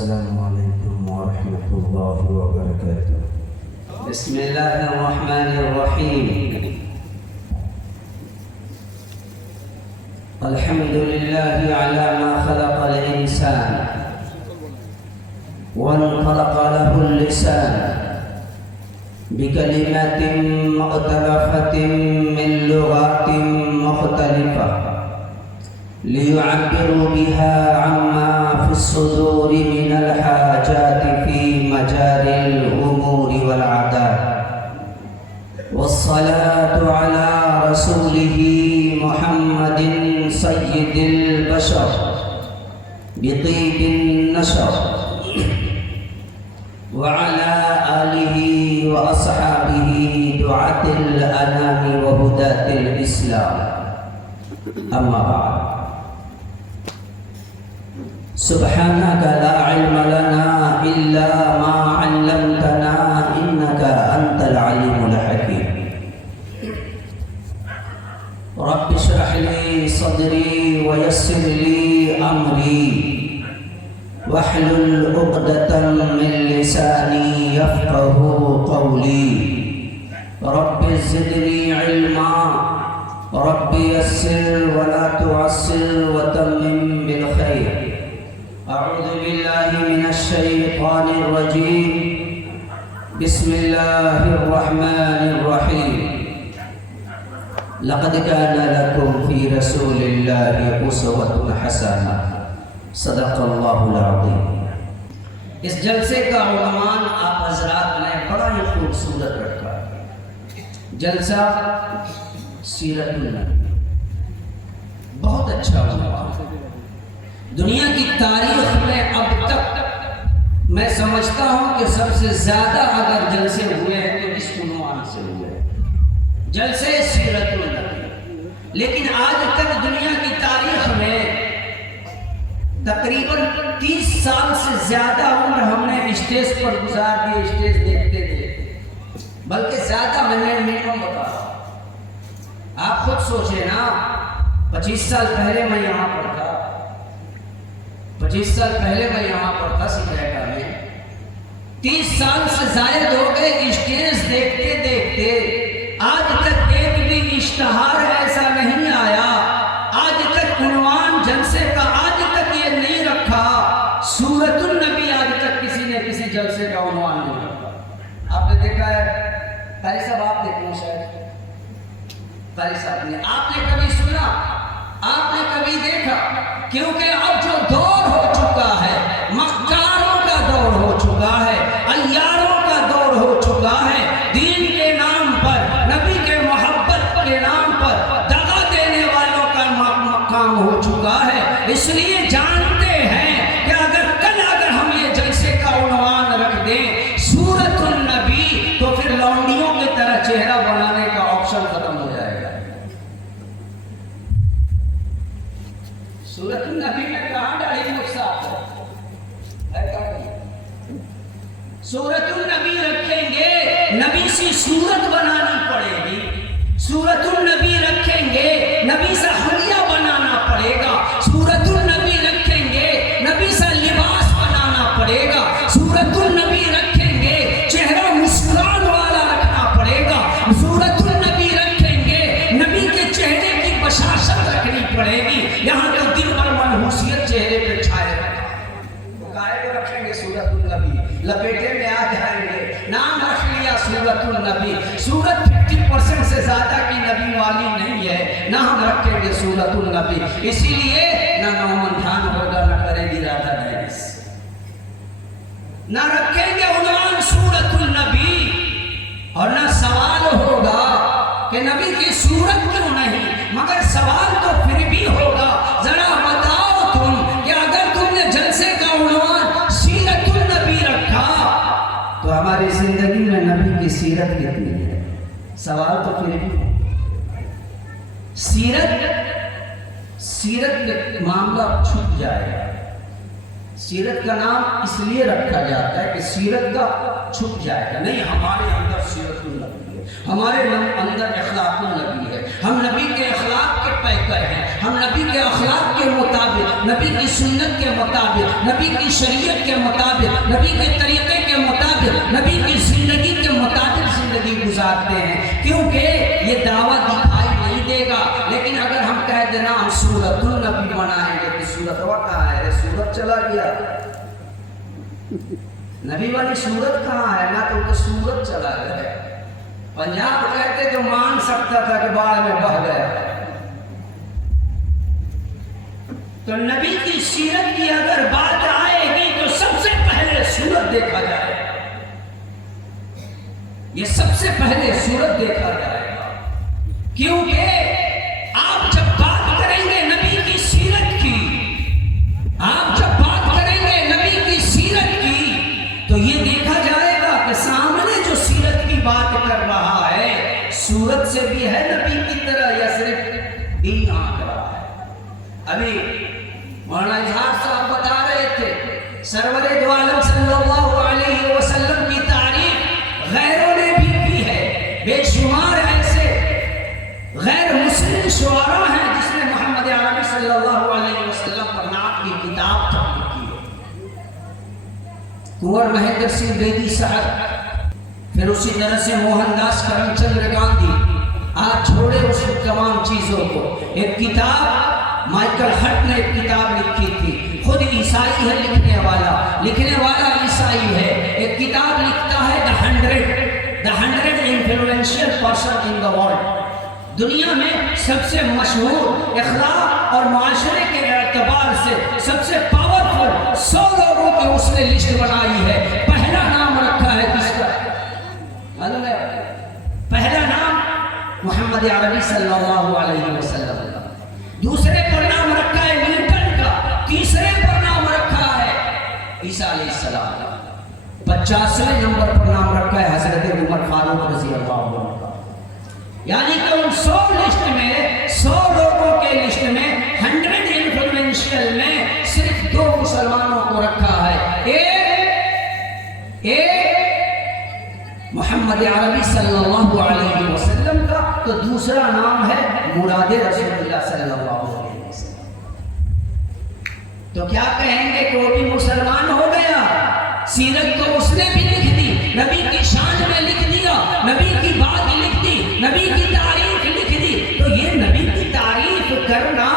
السلام علیکم ورحمۃ اللہ وبرکاتہ۔ بسم اللہ الرحمن الرحیم۔ الحمد للہ علی ما خلق الانسان وانطلق له اللسان بکلمات مختلفة من لغات مختلفة ليعبروا بها عما في الصدور من الحاجات في مجال الأمور والعادات، والصلاة على رسوله محمد سيد البشر بطيب النشر وعلى آله وأصحابه دعاة الأنام وهداة الإسلام، أما بعد، سبحانك لا علم لنا إلا ما علمتنا إنك أنت العليم الحكيم۔ رب اشرح لي صدري ويسر لي أمري واحلل عقدة من لساني يفقه قولي، رب زدني علما، رب يسر ولا تعسر وتمم بالخير۔ أعوذ بالله من الشيطان الرجيم، بسم الله الرحمن الرحيم۔ لقد كان لكم في رسول الله أسوة حسنة، صدق اللہ العظیم۔ اس جلسے کا عنوان آپ حضرات نے بڑا ہی خوبصورت رکھا ہے، جلسہ سیرت النبی۔ بہت اچھا عنوان۔ دنیا کی تاریخ میں اب تک میں سمجھتا ہوں کہ سب سے زیادہ اگر جلسے ہوئے ہیں تو اس عنوان سے ہوئے ہیں، جلسے سیرت النبی۔ لیکن آج تک دنیا کی تاریخ میں تقریباً 30 سال سے زیادہ عمر ہم نے اسٹیج پر گزار دی، اسٹیج دیکھتے دیکھتے، بلکہ زیادہ میں نے منیمم بتا رہا۔ آپ خود سوچیں نا، 25 سال پہلے میں یہاں پر تھا، 25 سال پہلے میں یہاں پر تھا سکریٹا میں، 30 سال سے زائد ہو گئے اسٹیج دیکھتے دیکھتے، آج تک ایک بھی اشتہار ایسا نہیں آیا، آج تک عنوان جلسے کا آج تک یہ نہیں رکھا، سورۃ النبی آج تک کسی نے کسی جلسے کا عنوان نہیں رکھا۔ آپ نے دیکھا ہے، قاری صاحب آپ دیکھیں شاید، قاری صاحب نے، آپ نے کبھی سنا، آپ نے کبھی دیکھا؟ کیونکہ اب جو دور ہو چکا ہے، مکاروں کا دور ہو چکا ہے، عیاروں کا دور ہو چکا ہے، دین کے نام پر، نبی کے محبت کے نام پر دغا دینے والوں کا مقام ہو چکا ہے۔ اس لیے جانتے ہیں کہ اگر ہم یہ جلسے کا عنوان رکھ دیں سورۃ النبی، تو پھر لونڈیوں کی طرح چہرہ بنانے کا آپشن ختم ہو جائے گا۔ سورۃ النبی میں کہاں ڈالی نقصہ ہے؟ سورۃ النبی رکھیں گے، نبی سی صورت بنانی پڑے گی، سورۃ النبی رکھیں گے، نبی سا حلیہ بنانا پڑے گا، سورۃ النبی رکھیں گے، نبی سا لباس بنانا پڑے گا، سورۃ النبی رکھیں گے، چہرہ مسکران والا رکھنا پڑے گا، سورۃ النبی رکھیں گے، نبی کے چہرے کی بشاشت رکھنی پڑے گی، یہاں تو دن بھر منحوسیت چہرے پہ چھائے رہے گا۔ کائے کو رکھیں گے سورۃ النبی، لپیٹے میں آ جائیں گے، نام رکھ لیا سورۃ النبی، سورت 50% سے زیادہ کی نبی والی نہیں ہے، نہ ہم رکھیں گے سورۃ النبی، اسی لیے نہ نومن دھیان ہوگا، نہ کرے گی راجہ ڈائنس، نہ رکھیں گے عنوان سورۃ النبی، اور نہ سوال ہوگا کہ نبی کی صورت کیوں نہیں، مگر سوال تو پھر بھی ہوگا، ذرا بتاؤ تم کہ اگر تم نے جلسے کا عنوان سیرت النبی رکھا تو ہماری زندگی میں نبی کی سیرت کتنی ہے؟ سوال تو پھر بھی سیرت میں معاملہ چھپ جائے گا، سیرت کا نام اس لیے رکھا جاتا ہے کہ سیرت کا چھپ جائے گا نہیں، ہمارے اندر سیرت النبی ہے، ہمارے اندر اخلاق النبی ہے، ہم نبی کے اخلاق کے پیکر ہیں، ہم نبی کے اخلاق کے مطابق، نبی کی سنت کے مطابق، نبی کی شریعت کے مطابق، نبی کے طریقے کے مطابق، نبی کی زندگی کے مطابق زندگی گزارتے ہیں، کیونکہ یہ دعویٰ دکھائی نہیں دے گا۔ لیکن اگر ہم کہہ دینا ہم سورت النبی بنائیں گے تو سورت وہ کہاں ہے؟ سورت چلا گیا، نبی والی سورت کہاں ہے؟ نہ تو سورت چلا گیا۔ پنجاب کہتے جو مان سکتا تھا کہ باڑ میں بہ گیا۔ تو نبی کی سیرت کی اگر بات آئے گی تو سب سے پہلے سورت دیکھا جائے گا، یہ سب سے پہلے سورت دیکھا جائے گا، کیونکہ آپ جب بات کریں گے نبی کی سیرت کی، آپ جب بات کریں گے نبی کی سیرت کی، تو یہ دیکھا جائے گا کہ سامنے جو سیرت کی بات کر رہا ہے سورت سے بھی ہے نبی کی طرح یا صرف دین آنکھ رہا ہے۔ ابھی مولانا اظہار صاحب بتا رہے تھے سرور دو عالم صلی اللہ علیہ وسلم کی تعریف غیروں نے بھی کی ہے، بے شمار ایسے غیر مسلم شعراء ہیں جس نے محمد عربی صلی اللہ علیہ وسلم پر نعت کی کتاب تحریر کی ہے، کنور مہندر سنگھ بیدی صاحب، پھر اسی طرح سے موہن داس کرم چندر گاندھی، آج چھوڑے اس تمام چیزوں کو، ایک کتاب مائیکل ہٹ نے ایک کتاب لکھی تھی، خود عیسائی ہے لکھنے والا عیسائی ہے، ایک کتاب لکھتا ہے The 100 Influential Person in the World، دنیا میں سب سے مشہور اخلاق اور معاشرے کے اعتبار سے سب سے پاورفل 100 لوگوں کی اس نے لسٹ بنائی ہے۔ پہلا نام رکھا ہے کس کا؟ پہلا نام محمد عربی صلی اللہ علیہ وسلم کا، دوسرے پر نام رکھا ہے نیوٹن کا، تیسرے پر نام رکھا ہے عیسیٰ علیہ السلام کا، 50ویں نمبر پر نام رکھا ہے حضرت عمر فاروق رضی اللہ عنہ کا۔ یعنی کہ ان 100 لسٹ میں، 100 لوگوں کے لسٹ میں 100 انفلوئنشل میں صرف 2 مسلمانوں کو رکھا ہے، ایک محمد عربی صلی اللہ علیہ وسلم کا، تو دوسرا نام ہے مراد رسول اللہ صلی اللہ علیہ وسلم۔ تو کیا کہیں گے کہ وہ بھی مسلمان ہو گیا؟ سیرت تو اس نے بھی لکھ دی، نبی کی شان میں لکھ دیا، نبی کی بات لکھ دی، نبی کی تعریف لکھ دی، تو یہ نبی کی تعریف کرنا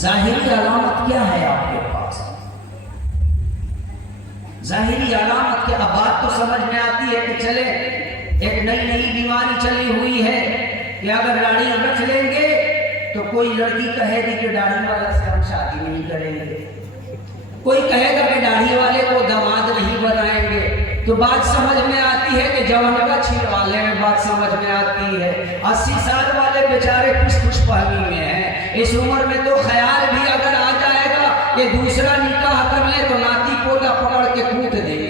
ظاہری علامت کیا ہے آپ کے پاس؟ ظاہری علامت کے اب بات تو سمجھ میں آتی ہے کہ چلے ایک نئی بیماری چلی ہوئی ہے کہ اگر داڑھی رکھ لیں گے تو کوئی لڑکی کہے گی کہ داڑھی والا سے ہم شادی نہیں کریں گے، کوئی کہے گا کہ داڑھی والے کو داماد نہیں بنائیں گے، تو بات سمجھ میں آتی ہے کہ جوان کا چھیل والے میں بات سمجھ میں آتی ہے، 80 سال والے بیچارے خوش پہنی میں ہیں، اس عمر میں تو خیال بھی اگر آ جائے گا کہ دوسرا نکاح کر لے تو ناتی پوتا پکڑ کے کوٹ دے گی۔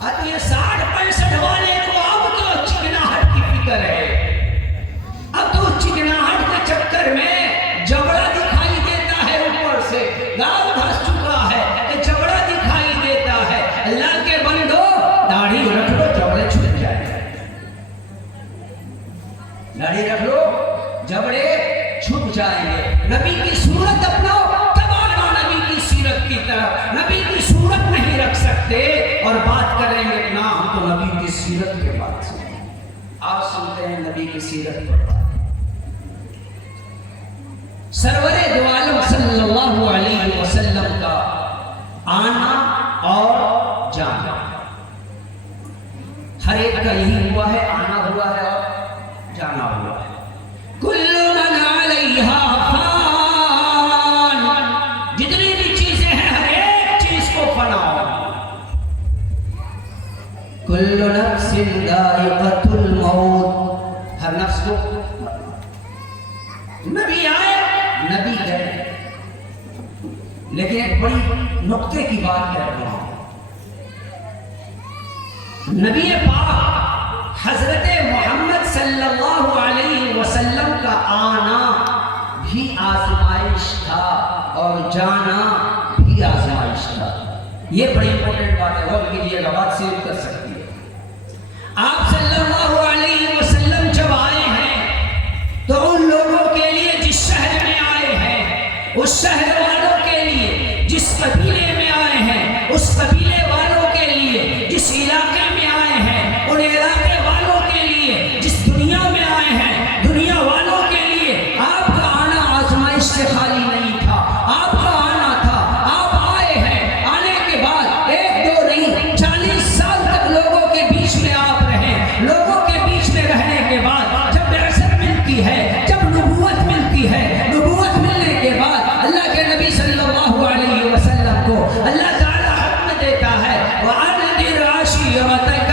اب یہ 60-65 والے کو اب تو چکناہٹ کی فکر ہے، اب تو چکناہٹ کے چکر میں جبڑا دکھائی دیتا ہے، اوپر سے گاؤں دھس چکا ہے کہ جبڑا دکھائی دیتا ہے۔ اللہ کے بندو داڑھی رکھ لو جبڑے چھپ جائیں گے، داڑھی رکھ لو جبڑے چھپ جائیں گے، نبی کی صورت اپناؤ تب آنا نبی کی سیرت کی طرف، نبی کی صورت نہیں رکھ سکتے اور بات کریں گے نا ہم تو نبی کی سیرت کے بات سے۔ آپ سنتے ہیں نبی کی سیرت پر بات، سرور دو عالم صلی اللہ علیہ وسلم کا آنا اور جانا، ہر ایک کا یہی ہوا ہے، آنا ہوا ہے اور جانا ہوا ہے۔ کل من علیہا فان، جتنی بھی چیزیں ہیں ہر ایک چیز کو فنا ہوگا۔ کل نفس ذائقۃ الموت، ہر نفس کو، نبی آئے نبی گئے، لیکن ایک بڑی نقطے کی بات کہہ رہا ہوں، نبی پاک حضرت محمد صلی اللہ علیہ وسلم کا آنا آزمائش تھا اور جانا بھی آزمائش تھا. یہ بڑی امپورٹنٹ بات ہے، غور کیجیے گا، بات سیو کر سکتی ہے. آپ صلی اللہ علیہ وسلم جب آئے ہیں تو ان لوگوں کے لیے جس شہر میں آئے ہیں، اس شہر والوں کے لیے جس قبیلے میں آئے ہیں، اس قبیلے والوں کے لیے جس علاقے میں آئے ہیں، ان علاقے والوں کے لیے جس دنیا میں آئے ہیں، دنیا والوں کے لیے آپ کا آنا آزمائش سے خالی نہیں تھا. آپ کا آنا تھا، آپ آئے ہیں، آنے کے بعد ایک دو نہیں 40 سال تک لوگوں کے بیچ میں آپ رہے. لوگوں کے بیچ میں رہنے کے بعد جب بعثت ملتی ہے، جب نبوت ملتی ہے، نبوت ملنے کے بعد اللہ کے نبی صلی اللہ علیہ وسلم کو اللہ تعالیٰ حکم دیتا ہے وَأَنذِرْ عَشِيرَتَكَ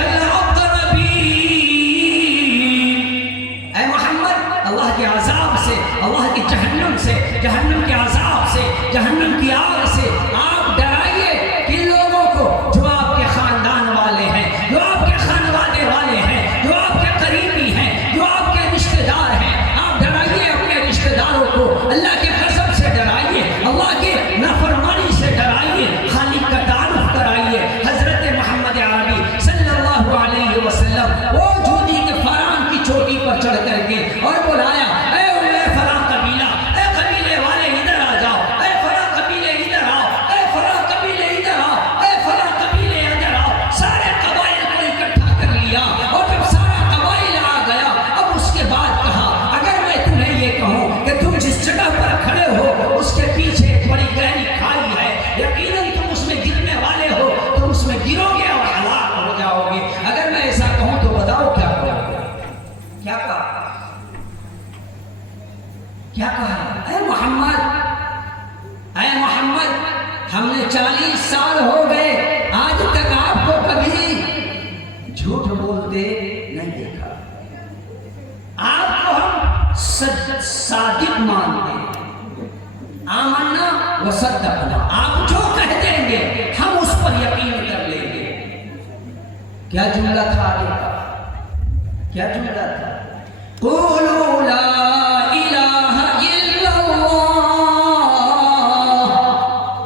الْأَقْرَبِينَ. اے محمد، اللہ کے عذاب سے، اللہ کی جہنم سے، جہنم کے عذاب سے، جہنم کی آگ سے آپ ڈرائیے کن لوگوں کو جو آپ کے خاندان والے ہیں، جو آپ کے خانوادے والے ہیں، جو آپ کے قریبی ہیں، جو آپ کے رشتہ دار ہیں. آپ ڈرائیے اپنے رشتہ داروں کو، اللہ کے غضب سے ڈرائیے، اللہ کے نافرمانی سے ڈرائیے، خالق کا تعارف کرائیے. حضرت محمد عربی صلی اللہ علیہ وسلم وہ جودی کے فاران کی چوٹی پر چڑھ کر کے اور بلایا، اے فلاں قبیلہ، اے قبیلے والے ادھر آ جاؤ، اے فلاں قبیلے ادھر آؤ، اے فلاں قبیلے ادھر آؤ، اے فلاں قبیلے ادھر آؤ. سارے قبائل کو اکٹھا کر لیا اور جب سارا قبائل آ گیا اب اس کے بعد کہا اگر میں تمہیں یہ کہوں کہ تم جس جگہ پر کھڑے ہو اس کے پیچھے ایک بڑی گہری کھائی ہے، یقیناً تم اس میں گرنے والے ہو، تم اس میں گرو گے اور ہلاک ہو جاؤ گے. اگر میں ایسا کہوں تو بتاؤ کیا کرو گے؟ کیا کہا؟ کیا کہا؟ اے محمد، اے محمد، ہم نے 40 سال ہو گئے، آج تک آپ کو کبھی جھوٹ بولتے نہیں دیکھا. آپ کو ہم صادق مانتے ہیں. آمنا و صدقنا، آپ جو کہہ دیں گے ہم اس پر یقین کر لیں گے. کیا جملہ تھا آگے کا؟ کیا جملہ تھا؟ قولوا لا الہ الا اللہ.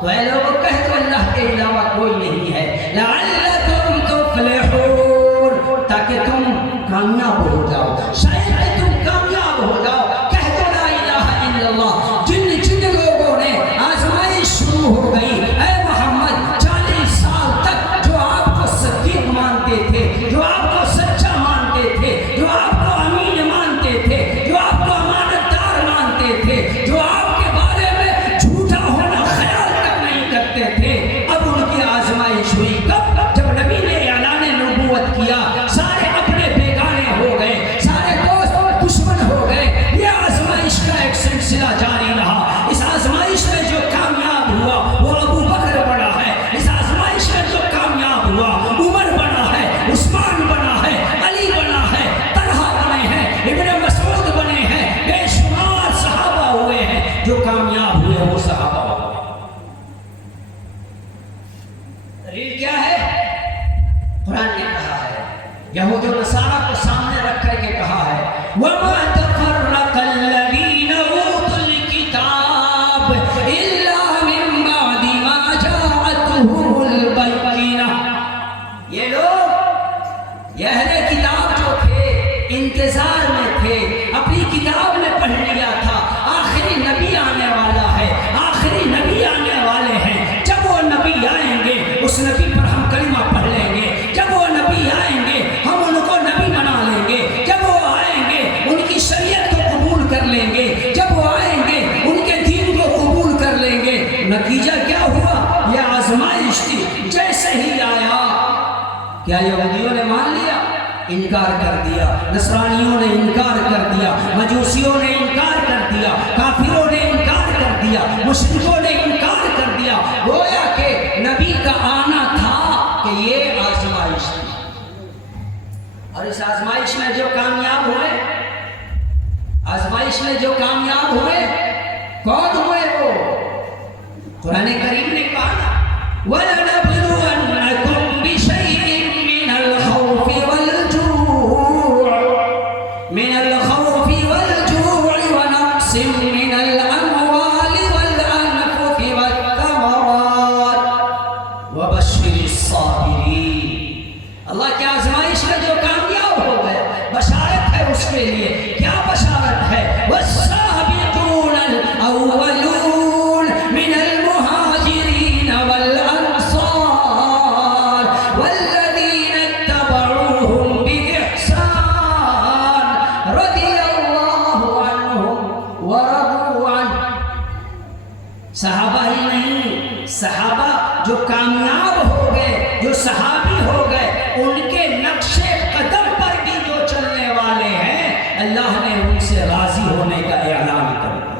تو اے لوگوں کہہ دو اللہ کے علاوہ کوئی نہیں ہے. لعلکم تفلحون، تاکہ تم کامیاب ہو جاؤ، شاید کہ تم کامیاب ہو جاؤ. کہہ دو لا الہ الا اللہ. جن لوگوں نے آزمائش شروع ہو گئی، اے محمد 40 سال تک جو آپ کو صدیق مانتے تھے، جو آپ کو سچا مانتے تھے، جو آپ کو امین مانتے تھے، جو آپ کو امانت دار مانتے تھے، جو آپ کے بارے میں جھوٹا ہونا خیال تک نہیں کرتے تھے، اب ان کی آزمائش ہوئی. کب؟ جب نبی نے اعلان نبوت کیا، سارے اپنے بیگانے ہو گئے، سارے دوست دشمن ہو گئے. یہ آزمائش کا ایک سلسلہ جاری رہا. اس آزمائش میں جو کامیاب ہوا وہ ابو بکر بنا ہے. اس آزمائش میں جو کامیاب ہوا عمر بنا ہے، عثمان بنا ہے، علی بنا ہے، طلحہ بنے ہیں، ابن مسعود بنے ہیں. بے شمار صحابہ ہوئے ہیں، جو کامیاب ہوئے وہ صحابہ ہوئے. دلیل کیا ہے؟ قرآن نے کہا ہے، یہود و نصارہ کو سامنے رکھ کر کے کہا ہے وَمَا تَفَرَّقَ الَّذِينَ أُوتُوا الْكِتَابَ إِلَّا مِن بَعْدِ مَا جَاءَتْهُمُ الْبَيِّنَةُ. یہ لوگ، یہ اہل کتاب جو تھے، انتظار میں تھے، اپنی کتاب میں پڑھ لیا تھا آخری نبی آنے والا ہے، آخری نبی آنے والے ہیں. جب وہ نبی آئیں گے اس نبی پر ہم کلمہ پڑھ لیں گے. جب وہ نبی آئیں گے ہم ان کو نبی بنا لیں گے. جب وہ آئیں گے ان کی شریعت کو قبول کر لیں گے. جب وہ آئیں گے ان کے دین کو قبول کر لیں گے. نتیجہ کیا ہوا؟ یہ آزمائش تھی. جیسے ہی آیا، کیا یہودیوں نے مان لیا؟ انکار کر دیا. نصرانیوں نے انکار کر دیا. مجوسیوں نے انکار کر دیا. کافروں نے انکار کر دیا. مشرکوں نے انکار کر دیا. گویا کہ نبی کا آنا تھا کہ یہ آزمائش تھی. اور اس آزمائش میں جو کامیاب ہوئے، آزمائش میں جو کامیاب ہوئے کون ہوئے؟ وہ قرآن کریم نے کہا وَلَنَبْلُوَنَّكُمْ بِشَيْءٍ مِّنَ الْخَوْفِ وَالْجُوعِ وَنَقْصٍ مِّنَ الْأَمْوَالِ الأولون من المهاجرين والأنصار والذين اتبعوهم بإحسان رضي الله عنهم ورضوا عنه. صحابہ ہی نہیں، صحابہ جو کامیاب ہو گئے، جو صحابی ہو گئے، ان کے نقش قدم پر بھی جو چلنے والے ہیں، اللہ نے ان سے راضی ہونے کا اعلان کر دیا.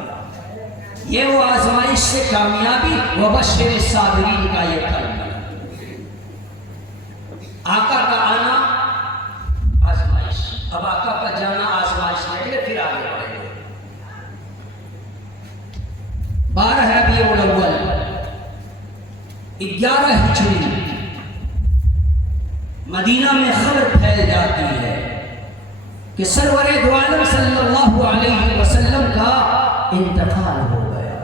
یہ وہ آزمائش سے کامیابی وبشر الصابرین کا یہ کلمہ. آقا کا آنا آزمائش، اب آقا کا جانا آزمائش نہیں ہے. پھر آگے بڑھیں گے. 12 ربیع الاول 11 ہجری مدینہ میں خبر پھیل جاتی ہے کہ سرور دو عالم صلی اللہ علیہ وسلم کا انتقال ہو گیا.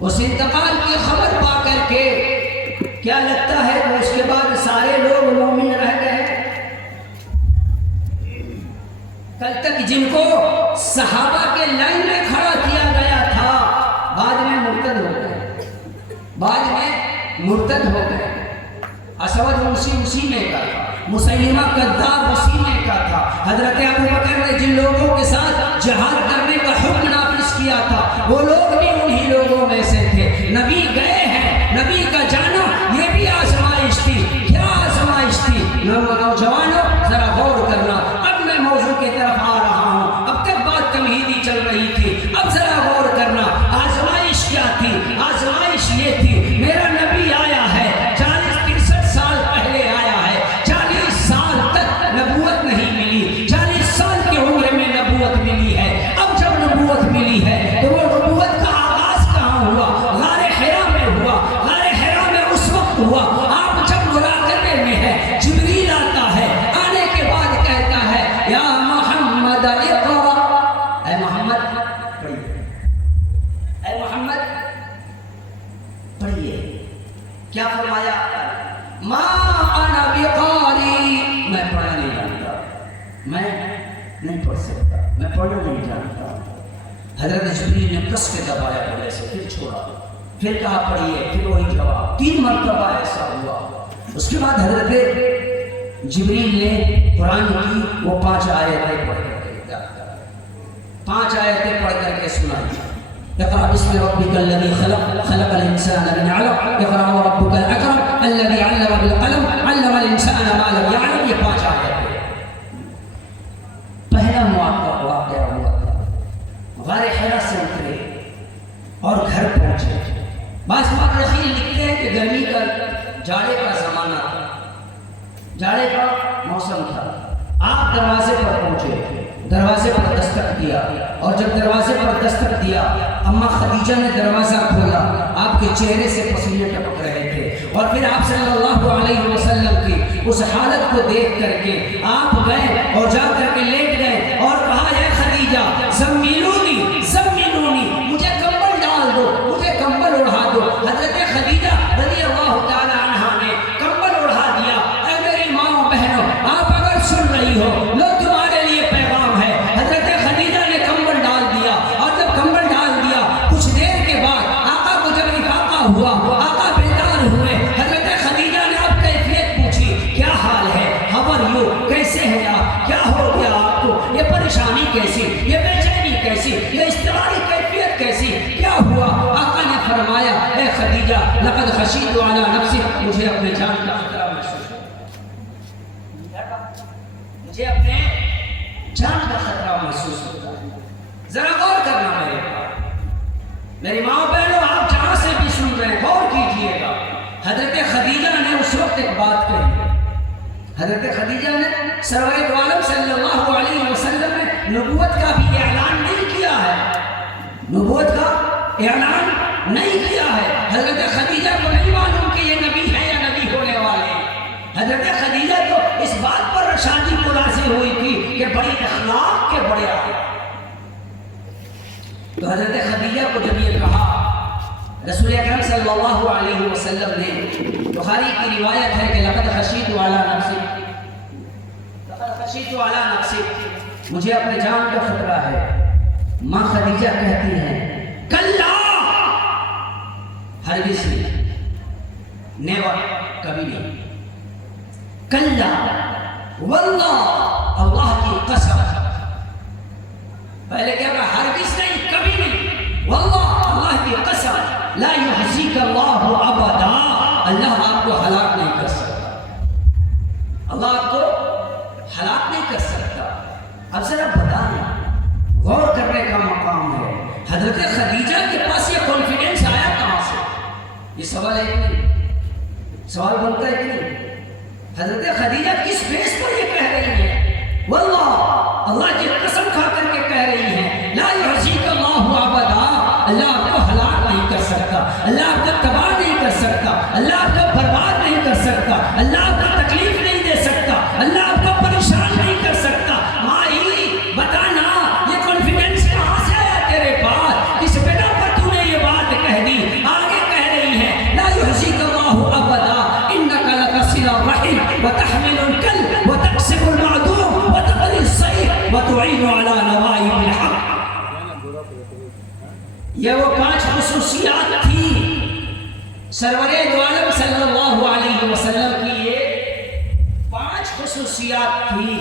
اس انتقال کی خبر پا کر کے کیا لگتا ہے کہ اس کے بعد سارے لوگ مومن رہ گئے؟ کل تک جن کو صحابہ کے لائن میں کھڑا کیا گیا تھا، بعد میں مرتد ہو گئے، بعد میں مرتد ہو گئے. اسود اسی میں کا تھا، مسیلمہ کذاب اسی میں کا تھا. حضرت ابوبکر نے جن لوگوں کے ساتھ جہاد کرنے کا حکم نافذ کیا تھا، وہ لوگ بھی انہی لوگوں میں سے تھے. نبی گئے ہیں، نبی کا جانا یہ بھی آزمائش تھی. کیا آزمائش تھی؟ نوجوانوں ذرا غور کرنا. اب میں موضوع کی طرف آ رہا ہوں. اب تک بات تمہیدی چل رہی تھی، اب ذرا غور کرنا. آزمائش کیا تھی؟ آزمائش یہ تھی، میرا نبی آیا ہے، 40-63 سال پہلے آیا ہے، 40 سال تک نبوت نہیں ملی، 40 سال کی عمر میں نبوت ملی ہے. اب جب نبوت ملی ہے تو وہ نبوت کا آغاز کہاں ہوا؟ غار حرا میں ہوا. غار حرا میں اس وقت ہوا آپ جب مراقبے میں ہے، جبریل آتا ہے، آنے کے بعد کہتا ہے یا محمد اقرا. اے محمد پڑھیے، اے محمد پڑھیے. کیا فرمایا؟ ما انا بقاری. میں پڑھنا نہیں جانتا، میں نہیں پڑھ سکتا، میں پڑھنا نہیں جانتا. حضرت جبریل نے کس کے دبایا گلے سے، پھر چھوڑا، پھر کہا پڑھیے، پھر وہی جواب. 3 مرتبہ ایسا ہوا. اس کے بعد حضرت جبریل نے قرآن کی وہ 5 آیتیں پڑھ کر کے 5 آیتیں پڑھ کر کے سنائی. اقرأ باسم ربك الذي خلق خلق الإنسان من علق اقرأ وربك الأكرم الذي علم بالقلم علم الإنسان ما لم يعلم. یہ 5 آیتیں. پہلا واقعہ ہوا تھا، غار حرا سے اترے اور گھر پہنچے. بعض مؤرخین لکھتے ہیں کہ گرمی کا جاڑے کا زمانہ تھا، جاڑے کا موسم تھا. آپ دروازے پر پہنچے، دروازے پر دستک دیا، اور جب دروازے پر دستک دیا اماں خدیجہ نے دروازہ کھولا. آپ کے چہرے سے پسینے ٹپک رہے تھے، اور پھر آپ صلی اللہ علیہ وسلم کی اس حالت کو دیکھ کر کے آپ گئے اور جا کر کے لیٹ گئے اور کہا اے خدیجہ زملونی زملونی، مجھے کمبل ڈال دو، مجھے کمبل اڑا دو. حضرت خدیجہ رضی اللہ تعالی عنہا نے کمبل اڑا دیا. اے میری ماں بہنوں، آپ اگر سن رہی ہو، لو تمہارے لیے پیغام ہے. حضرت خدیجہ نے کمبل ڈال دیا، اور جب کمبل ڈال دیا کچھ دیر کے بعد آقا کو جب افاقہ ہوا، آقا بیدار ہوئے. حضرت خدیجہ نے اب کیفیت پوچھی، کیا حال ہے؟ خبر یو، کیسے ہیں آپ؟ کیا ہو گیا آپ کو؟ یہ پریشانی کیسی؟ یہ بے چینی کیسی؟ یہ اضطراری کیفیت کیسی؟ کیا ہوا؟ آقا نے فرمایا اے خدیجہ لقد خشیت علی نفسی، مجھے اپنے جان کا خطرہ محسوس ہوا، مجھے اپنے جان کا خطرہ محسوس ہوتا ہے. ذرا غور کرنا میری ماں بہنوں، آپ جہاں سے بھی سن رہے ہیں غور کیجئے گا. حضرت خدیجہ نے اس وقت ایک بات کہی. حضرت خدیجہ نے سرور دو عالم صلی اللہ علیہ وسلم نے نبوت کا بھی اعلان نہیں کیا ہے، نبوت کا اعلان نہیں کیا ہے. حضرت خدیجہ کو نہیں معلوم کہ یہ نبی ہے یا نبی ہونے والے ہیں. حضرت خدیجہ تو اس بات پر شادی کو راضی ہوئی تھی کہ بڑی اخلاق کے بڑے آئے. تو حضرت خدیجہ کو جب یہ کہا، رسول اکرم صلی اللہ علیہ وسلم نے، بخاری کی روایت ہے کہ لقد خشیت علی نفسی، لقد خشیت علی نفسی، مجھے اپنے جان کا خطرہ ہے. ماں خدیجہ کہتی ہیں نیور، کبھی نہیں. کلا واللہ، اللہ کی قسم. پہلے کیا کہا؟ ہرگز نہیں، کبھی نہیں. واللہ، اللہ کی قسم. لا یحزیک اللہ ابدا، اللہ آپ کو ہلاک نہیں کر سکتا. اللہ آپ کو ہلاک نہیں کر سکتا. اب ذرا بتائیں، غور کرنے کا مقام ہے. حضرت خدیجہ کے پاس یہ کانفیڈنس آیا کہاں سے؟ یہ سوال ہے کہ نہیں؟ سوال بنتا ہے کہ نہیں؟ حضرت خدیجہ کس بیس پر یہ کہہ رہی ہے؟ واللہ، اللہ کی قسم کھا کر کے کہہ رہی ہیں لا یحزیک اللہ ابدا، اللہ آپ کو ہلاک نہیں کر سکتا، اللہ آپ کو تباہ نہیں کر سکتا، اللہ آپ کو برباد نہیں کر سکتا، اللہ آپ کو تکلیف نہیں دے سکتا، اللہ آپ کو پریشان نہیں کر سکتا. مائی بتانا یہ کانفیڈنس کہاں سے آیا تیرے پاس؟ کس بنا پر تو نے یہ بات کہہ دی؟ آگے کہہ رہی ہے لا یحزیک اللہ ابدا انک لتصل الرحم وتحمل الکل وتکسب المعدوم وتقضي الضيف وتعين على نوائب الحق. یہ وہ 5 خصوصیات تھی سرور دو عالم صلی اللہ علیہ وسلم کی. یہ 5 خصوصیات تھی.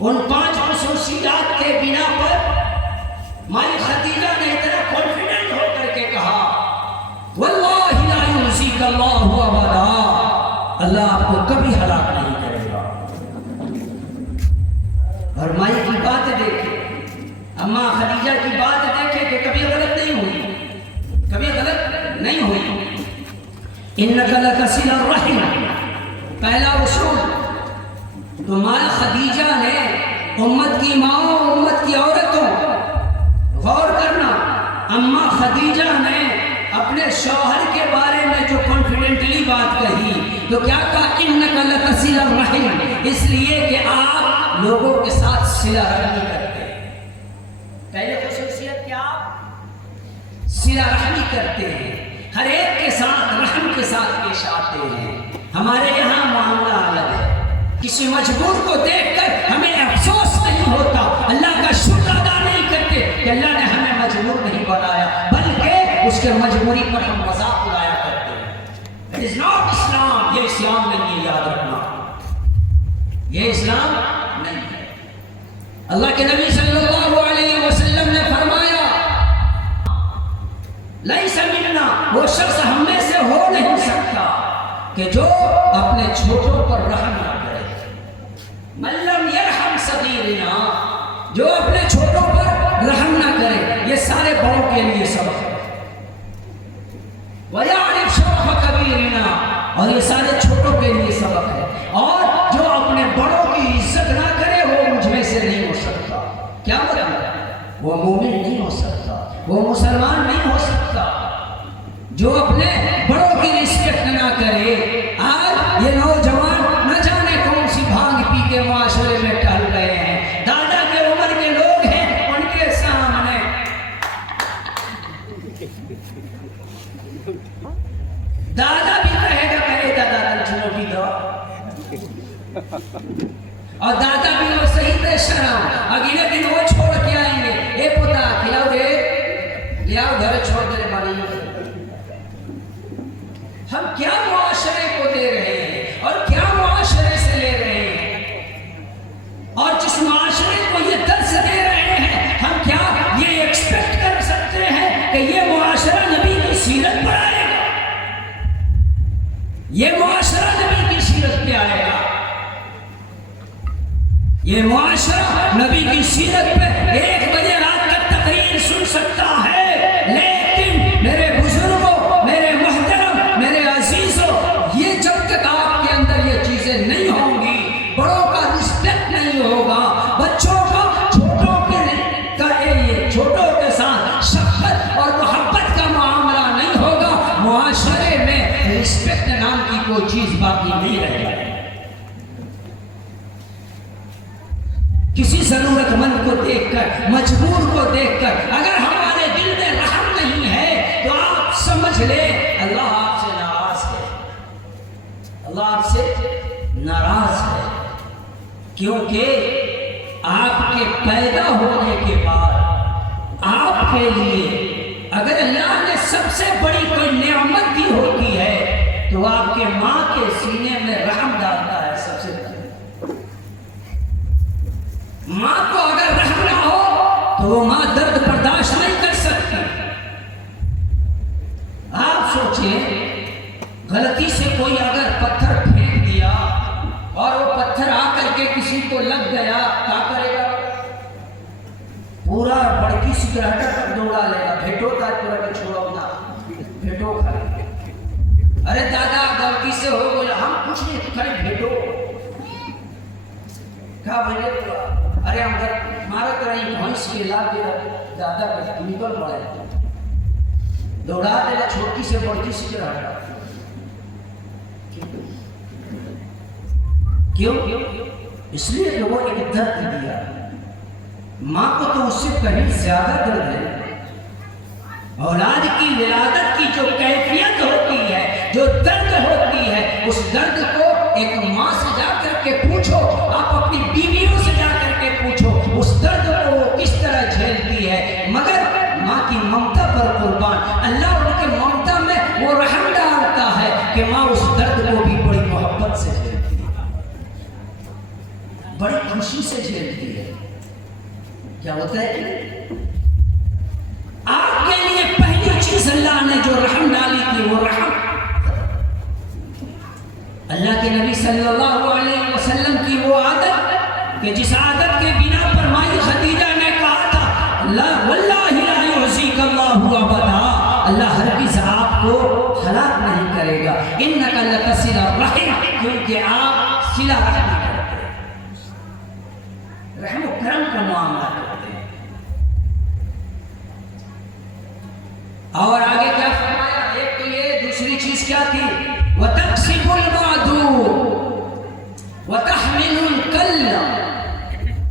ان 5 خصوصیات کے بنا پر مائی خدیجہ نے اتنا کانفیڈنٹ ہو کر کے کہا واللہ لا یحزیک اللہ ابدا، اللہ آپ کو کبھی ہلاک نہیں کرے گا. اور مائی کی بات دیکھیں، اماں خدیجہ کی بات دیکھیں کہ کبھی غلط نہیں ہوئی، کبھی غلط نہیں ہوئی. انک لتصل الرحم، پہلا اصول. تو ماں خدیجہ نے امت کی ماں، امت کی عورتوں، غور کرنا، اماں خدیجہ نے اپنے شوہر کے بارے میں جو کانفیڈنٹلی بات کہی تو کیا کہا؟ انک لتصل الرحم، اس لیے کہ آپ لوگوں کے ساتھ صلہ رحمی کرتے ہیں. پہلے خصوصیت کیا؟ صلہ رحمی کرتے ہیں، ہر ایک کے ساتھ رحم کے ساتھ پیش آتے ہیں. ہمارے یہاں معاملہ الگ ہے. کسی مجبور کو دیکھ کر ہمیں افسوس نہیں ہوتا، اللہ کا شکر ادا نہیں کرتے کہ اللہ نے ہمیں مجبور نہیں بنایا، بلکہ اس کے مجبوری پر ہم مذاق اڑایا کرتے ہیں. It is not اسلام، یہ اسلام نہیں ہے، یاد رکھنا، یہ اسلام نہیں ہے. اللہ کے نبی صلی اللہ علیہ وسلم نے فرمایا لیس منا، وہ شخص ہم میں سے ہو نہیں سکتا کہ جو اپنے چھوٹوں پر رحم نہ کرے. من لم یرحم صغیرنا، جو اپنے چھوٹوں پر رحم نہ کرے. یہ سارے بڑوں کے لیے سبق ہے. ویعرف شرف کبیرنا، اور یہ سارے چھوٹوں کے لیے سبق ہے. اور جو اپنے بڑوں کی عزت نہ کرے وہ مجھ میں سے نہیں ہو سکتا. کیا مطلب؟ وہ مومن نہیں ہو سکتا، وہ مسلمان نہیں ہو سکتا جو اپنے بڑوں کی رسپیکٹ نہ کرے. آج یہ نوجوان نہ جانے کون سی بھانگ پی کے معاشرے میں ٹہل رہے ہیں. دادا کے عمر کے لوگ ہیں، ان کے سامنے دادا بھی کہے گا کہ دادا چلو کی دو، اور دادا بھی وہ صحیح بے شرم اگلے دن وہ چھوڑ کے آئیں گے، اے پوتا کھلاؤ دے، لیاؤ گھر چھوڑ دے بانی. ہم کیا معاشرے کو دے رہے ہیں اور کیا معاشرے سے لے رہے ہیں، اور جس معاشرے کو یہ درس دے رہے ہیں ہم کیا یہ ایکسپیکٹ کر سکتے ہیں کہ یہ معاشرہ نبی کی سیرت پر آئے گا؟ یہ معاشرہ نبی کی سیرت پہ آئے گا؟ یہ معاشرہ نبی کی سیرت پہ 1 بجے رات تک تقریر سن سکتا ہے، لیکن میرے بزرگوں، میرے محترم، میرے عزیزوں، یہ جب تک آپ کے اندر یہ چیزیں نہیں ہوں گی، بڑوں کا رسپیکٹ نہیں ہوگا، بچوں کا چھوٹوں کے ساتھ شفقت اور محبت کا معاملہ نہیں ہوگا، معاشرے میں رسپیکٹ نام کی کوئی چیز باقی نہیں رہ جائے گی. کسی ضرورت مند کو دیکھ کر، مجبور کو دیکھ کر اگر ہمارے دل میں رحم نہیں ہے تو آپ سمجھ لیں اللہ آپ سے ناراض ہے. اللہ آپ سے ناراض ہے، کیونکہ آپ کے پیدا ہونے کے بعد آپ کے لیے اگر اللہ نے سب سے بڑی کوئی نعمت دی ہوتی ہے تو آپ کے ماں کے سینے میں رحم ڈالتا ہے سب سے پہلے۔ ماں کو اگر رحم نہ ہو تو وہ ماں درد برداشت نہیں کر سکتی۔ آپ سوچیں غلطی سے کوئی اگر پتھر پھینک دیا اور وہ پتھر آ کر کے کسی کو لگ گیا، کیا کرے گا؟ پورا بڑکی سگریٹا تک دوڑا لے گا، بھیٹو کا پورا کہ چھوڑو نا، بھیٹو کھا لے۔ ارے دادا غلطی سے ہو گیا، ہم کچھ نہیں کھڑے، بھیٹو کہا بھائی ارے ہم مارت رہی بھینس کے لا کے دادا کا نکل پڑے، دوڑا دے گا چھوٹی سے بڑکی سگریٹا۔ کیوں؟ اس لیے کہ وہ ایک درد دیا۔ ماں کو تو اس سے کہیں زیادہ درد ہے۔ اولاد کی ولادت کی جو کیفیت ہوتی ہے، جو درد ہوتی ہے، اس درد کو ایک ماں سے جا کر کے پوچھو، آپ اپنی بیویوں سے جا کر کے پوچھو، اس درد کو وہ کس طرح جھیلتی ہے۔ مگر ماں کی ممتا پر قربان، اللہ ان کے ممتا میں وہ رحم ڈالتا ہے کہ ماں اس درد کو بھی بڑی محبت سے جھیلتی ہے، بڑی خوشی سے جھیلتی ہے۔ کیا ہوتا ہے؟ آپ کے لیے پہلی چیز اللہ نے جو رحم ڈالی تھی وہ رحم۔ اللہ کے نبی صلی اللہ علیہ وسلم کی وہ عادت کہ جس عادت کے بنا پر مائی خدیجہ نے کہا تھا اللہ واللہ لا یعزیک اللہ ابدا، اللہ ہرگز آپ کو ہلاک نہیں کرے گا، انک لتصل الرحم، کیونکہ آپ صلہ رحمی کرتے ہیں، رحم و کرم کا معاملہ کرتے ہیں۔ اور آگے کیا فرمایا؟ ایک تو یہ، دوسری چیز کیا تھی؟ وَتَقْسِبُ الْمَعْدُورَ وَتَحْمِلُ الْكَلَّ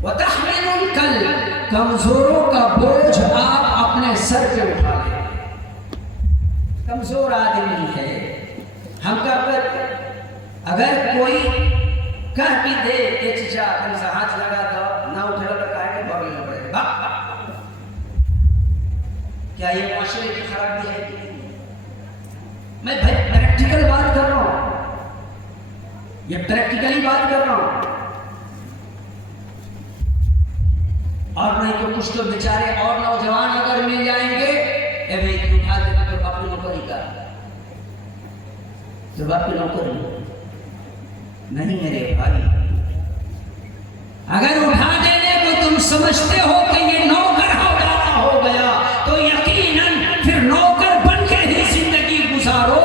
وَتَحْمِلُ الْكَلَّ، کمزوروں کا بوجھ آپ اپنے سر پہ اٹھا لیں۔ کمزور آدمی ہے، ہم کا پر اگر کوئی کہہ بھی دے کہ چچا اپنے سے ہاتھ لگا دو، نہ اٹھے لگا کہے کہ بھاگنا پڑے گا، کیا یہ معاشرے کی خرابی ہے؟ میں پریکٹیکل بات کر رہا ہوں، یہ پریکٹیکلی بات کر رہا ہوں۔ اور نہیں تو کچھ تو بیچارے اور نوجوان اگر مل جائیں گے، اے بھائی تو اٹھا دینا تو باپ کی نوکری کا، تو باپ کی نوکری نہیں میرے بھائی۔ اگر اٹھا دینے کو تم سمجھتے ہو کہ یہ نوکر ہو گیا تو یقیناً پھر نوکر بن کے ہی زندگی گزارو،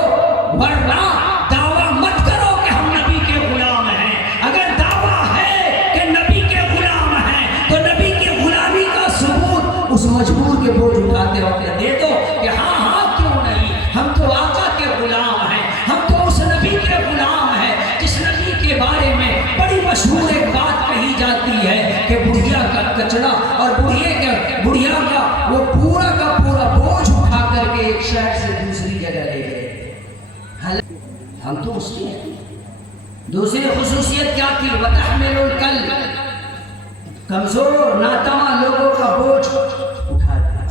ورنہ دعویٰ مت کرو کہ ہم نبی کے غلام ہیں۔ اگر دعویٰ ہے کہ نبی کے غلام ہیں تو نبی کی غلامی کا ثبوت اس مجبور کے بوجھ اٹھاتے وقت دے دو کہ ہاں کیوں نہیں، ہم تو آقا کے غلام ہیں، ہم تو اس نبی کے غلام ہیں جس نبی کے بارے میں بڑی مشہور ایک بات کہی جاتی ہے کہ بڑھیا کا کچڑا اور بڑھیا کا وہ پورا کا پورا بوجھ اٹھا کر کے ایک شہر سے دوسری جگہ لے گئے، ہم تو اس کے ہیں۔ دوسری خصوصیت کیا تھی؟ وَتَحْمِلُ الْكَلَّ، کمزور ناتواں لوگوں کا بوجھ اٹھا دیا۔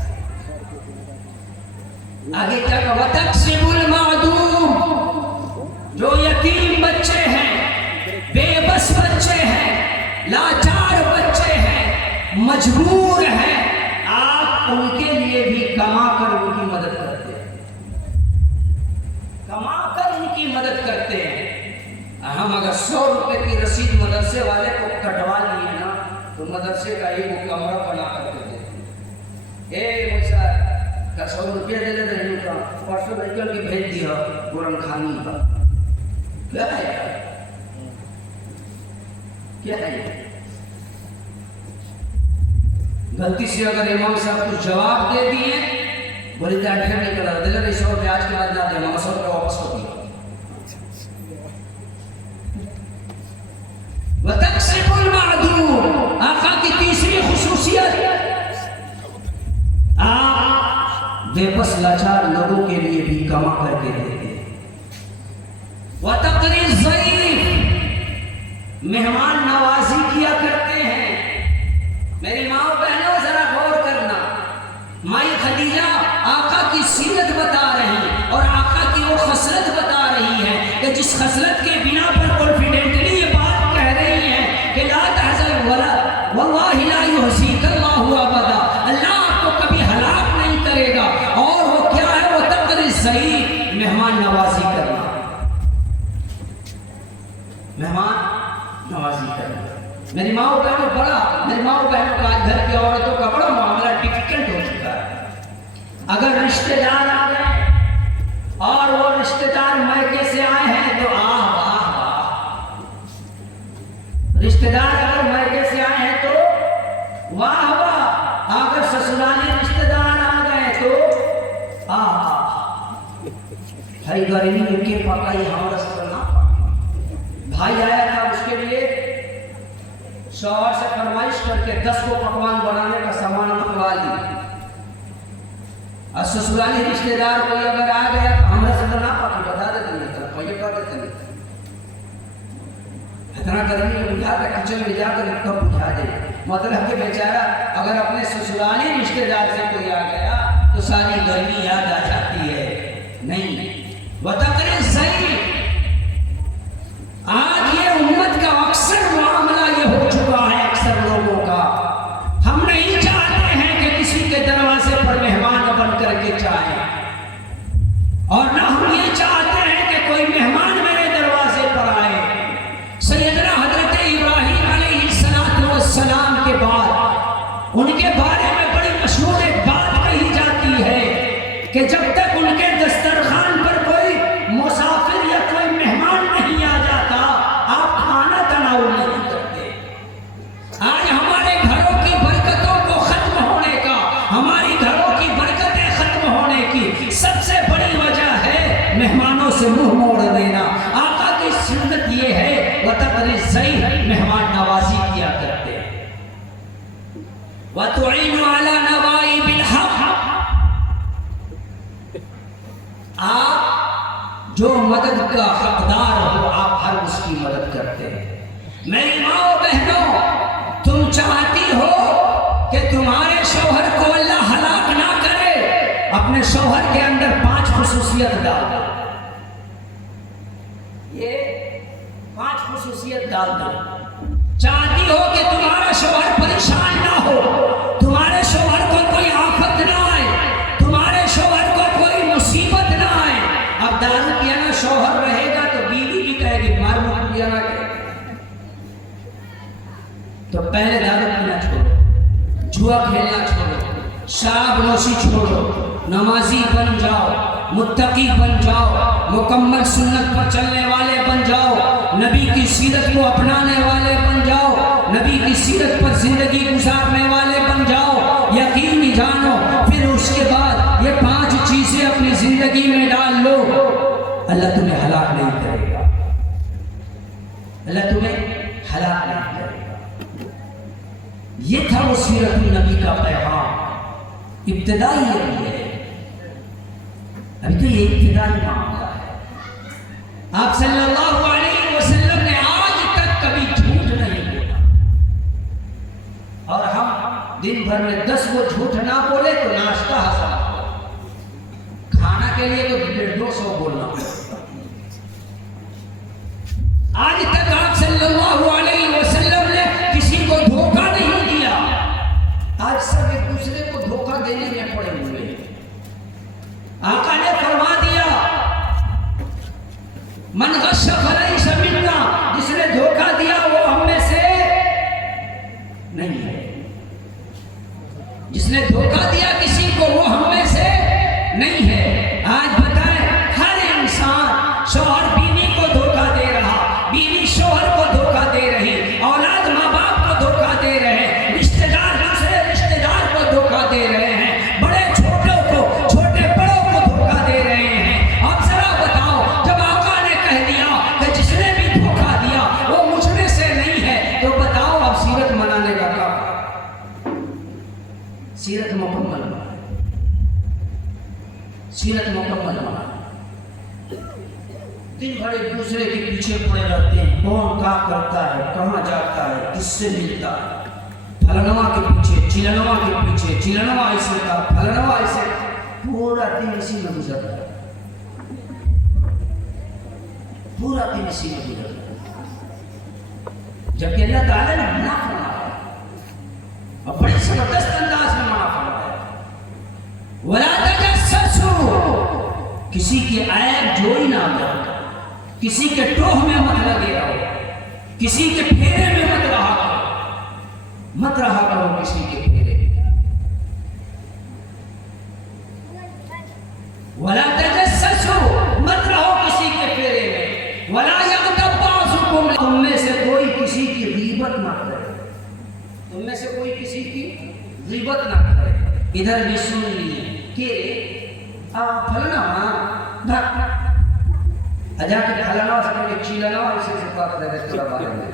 آگے کیا کہا؟ وَتَقْسِبُ الْمَعْدُومَ، جو یتیم بچے ہیں، بے بس بچے ہیں، لاچار بچے ہیں، مجبور ہیں، آپ ان کے لیے بھی کما کر ان کی مدد کرتے ہیں، کما کر ان کی مدد کرتے ہیں۔ ہم اگر 100 روپے کی رسید مدرسے والے کو کٹوا لیے نا تو مدرسے کا ایک کمرہ بنا کر کے دیتے ہیں، کا 100 روپیہ دے دے رہے کا پرسوں نکل کے بھیج دیا قرآن خانی کا، کیا ہے کیا ہے؟ غلطی سے اگر امام صاحب کچھ جواب دے دیے، بولی تو پھر نہیں کرا دے رہے 100 روپے آج کے بعد نہ دے، 100 روپے واپس ہو گیا۔ وَتَقْسِبُ الْمَعْدُومَ، آقا کی تیسری خصوصیت، آپ بے بس لاچار لوگوں کے لیے بھی کما کر کے دیتے ہیں۔ وَتَقْرِي الضَّيْفَ، مہمان نوازی کیا کرتے ہیں۔ میری ماں بہنوں ذرا غور کرنا، مائی خدیجہ آقا کی سیرت بتا رہی اور آقا کی وہ خصلت بتا رہی ہے جس خصلت کے بنا پر کانفیڈنٹلی یہ بات کہہ رہی ہیں کہ لا تحزن واللہ لا یحزیک اللہ ابدا، اللہ آپ کو کبھی ہلاک نہیں کرے گا، اور وہ کیا ہے، وہ تقری صحیح مہمان نوازی کرنا، مہمان نوازی کرنا۔ میری ماں و بہنوں کا آج گھر کی عورتوں کا بڑا معاملہ ڈیفیکلٹ ہو چکا ہے۔ اگر رشتے دار آ گئے اور وہ رشتے دار میکے سے آئے ہیں تو واہ واہ، رشتے دار اگر میکے سے آئے ہیں تو واہ واہ، اگر سسرالی رشتے دار آ گئے تو بھائی گرمی کے پکائی ہمارا کرنا۔ بھائی آیا تھا، اس کے لیے شوہر سے فرمائش کر کے 10 کو پکوان بنانے کا سامان منگوا لی، اور سسرالی رشتے دار کوئی اگر آ گیا تو ہمارا سے نہ پکی بتا دیتے نہیں، تو یہ کر دیتے نہیں، اتنا گرمی بجھا کر کچن میں جا کر کب بجھا دے۔ مطلب کہ بیچارہ اگر اپنے سسرالی رشتے دار سے کوئی آ گیا تو ساری گرمی یاد آ جاتی ہے، نہیں وتقری صحیح۔ آج یہ امت کا اکثر معاملہ یہ ہو چکا ہے، اکثر لوگوں کا، ہم نہیں چاہتے ہیں کہ کسی کے دروازے پر مہمان بن کر کے جائیں، اور نہ ہم یہ چاہتے ہیں کہ کوئی مہمان میرے دروازے پر آئے۔ سیدنا حضرت ابراہیم علیہ السلام کے بعد ان کے بارے میں بڑی مشہور ایک بات کہی جاتی ہے کہ جب تک ان کے دسترخوان پر کوئی مسافر یا کوئی مہمان نہیں آ جاتا آپ کھانا تناول نہیں کرتے۔ آج ہمارے گھروں کی برکتوں کو ختم ہونے کا، ہماری گھروں کی برکتیں ختم ہونے کی سب سے بڑی وجہ ہے مہمانوں سے منہ موڑ دینا۔ آقا کی سنت یہ ہے وتقری صحیح مہمان نوازی کیا کرتے ہیں۔ وَتُعِينُ عَلَى نَوَائِبِ الْحَقِّ، آپ جو مدد کا حقدار ہو آپ ہر اس کی مدد کرتے ہیں۔ میری ماں و بہنوں، تم چاہتی ہو کہ تمہارے شوہر کو اللہ ہلاک نہ کرے، اپنے شوہر کے اندر 5 خصوصیت ڈال دو، یہ 5 خصوصیت ڈال دو۔ چاہتی ہو کہ تمہارا شوہر پریشان نہ ہو، تمہارے شوہر کو کوئی آفت نہ آئے، تمہارے شوہر کو کوئی مصیبت نہ آئے۔ اب دارو پینا شوہر رہے گا تو بیوی بھی کہے گی مار مار پینا کہ، تو پہلے دارو پینا چھوڑو، جوا کھیلنا چھوڑو، شراب نوشی چھوڑو، نمازی بن جاؤ، متقی بن جاؤ، مکمل سنت پر چلنے والے بن جاؤ، نبی کی سیرت کو اپنانے والے بن جاؤ، نبی کی سیرت پر زندگی گزارنے والے بن جاؤ۔ یقین جانو پھر اس کے بعد یہ 5 چیزیں اپنی زندگی میں ڈال لو، اللہ تمہیں ہلاک نہیں کرے گا، اللہ تمہیں ہلاک نہیں کرے گا۔ یہ تھا وہ سیرت النبی کا پیغام، ابتدائی یہ ہے، ابھی تو یہ ابتدائی معاملہ ہے۔ آپ صلی اللہ علیہ وسلم نے آج تک کبھی جھوٹ نہیں بولا، اور ہم دن بھر میں 10 وہ جھوٹ نہ بولے تو ناشتہ حسن ہو، کھانا کے لیے تو 150 بولنا پڑتا۔ آج تک آپ صلی اللہ علیہ وسلم نے کسی کو دھوکہ نہیں دیا، آج سب ایک دوسرے کو دھوکہ دینے میں پڑے ہوئے ہیں۔ آقا نے فرما دیا من غش فلیس منا، جس نے دھوکہ دیا وہ ہم میں سے نہیں ہے، جس نے دھوکہ دیا کسی کو وہ ہم میں سے نہیں ہے۔ آج بتائیں ہر انسان شوہر بیوی کو دھوکہ دے رہا، بیوی شوہر کو دھوکہ دے رہی، اولاد ماں باپ کو دھوکہ دے رہے ہیں، رشتہ دار دوسرے رشتہ دار کو دھوکہ دے رہے ہیں، بڑے چھوٹوں کو، چھوٹے بڑوں کو دھوکہ دے رہے ہیں۔ اب ذرا بتاؤ، جب آقا نے کہہ دیا کہ جس نے بھی دھوکہ دیا وہ مجھ میں سے نہیں ہے، تو بتاؤ اب سیرت منانے کا کام، سیرت مکمل بنا، سیرت مکمل بنا۔ دن بھر ایک دوسرے کے پیچھے پڑے رہتے ہیں، کون کیا کرتا ہے، کہاں جاتا ہے، کس سے ملتا ہے، پھلنوا کے پیچھے، چلنوا کے پیچھے، چلنوا ایسے کا، پھلنوا ایسے، پورا دن اسی میں گزرتا ہے۔ پورا دن اسی میں گزر گیا، جبکہ اللہ تعالیٰ نے منع فرمایا اور بڑے زبردست انداز میں منع فرمایا، وَلَا تَجَسَّسُوا، کسی کے عیب جوئی نہ کرو، کسی کے ٹوہ میں مت لگے رہو، کسی کے پھیرے میں مت رہا کرو، مت رہا کرو کسی کے پھیرے۔ وَلَا تَجَسَّسُوا، مت رہو کسی کے پھیرے میں، وَلَا يَغْتَبْ بَعْضُكُمْ، تم میں سے کوئی کسی کی غیبت نہ کرے، تم میں سے کوئی کسی کی غیبت نہ کرے۔ ادھر بھی سن لیے کہ پھلنا اجا کے پھلنا سے چیلنا اسے سے بات کر رہے تھوڑا بارے میں،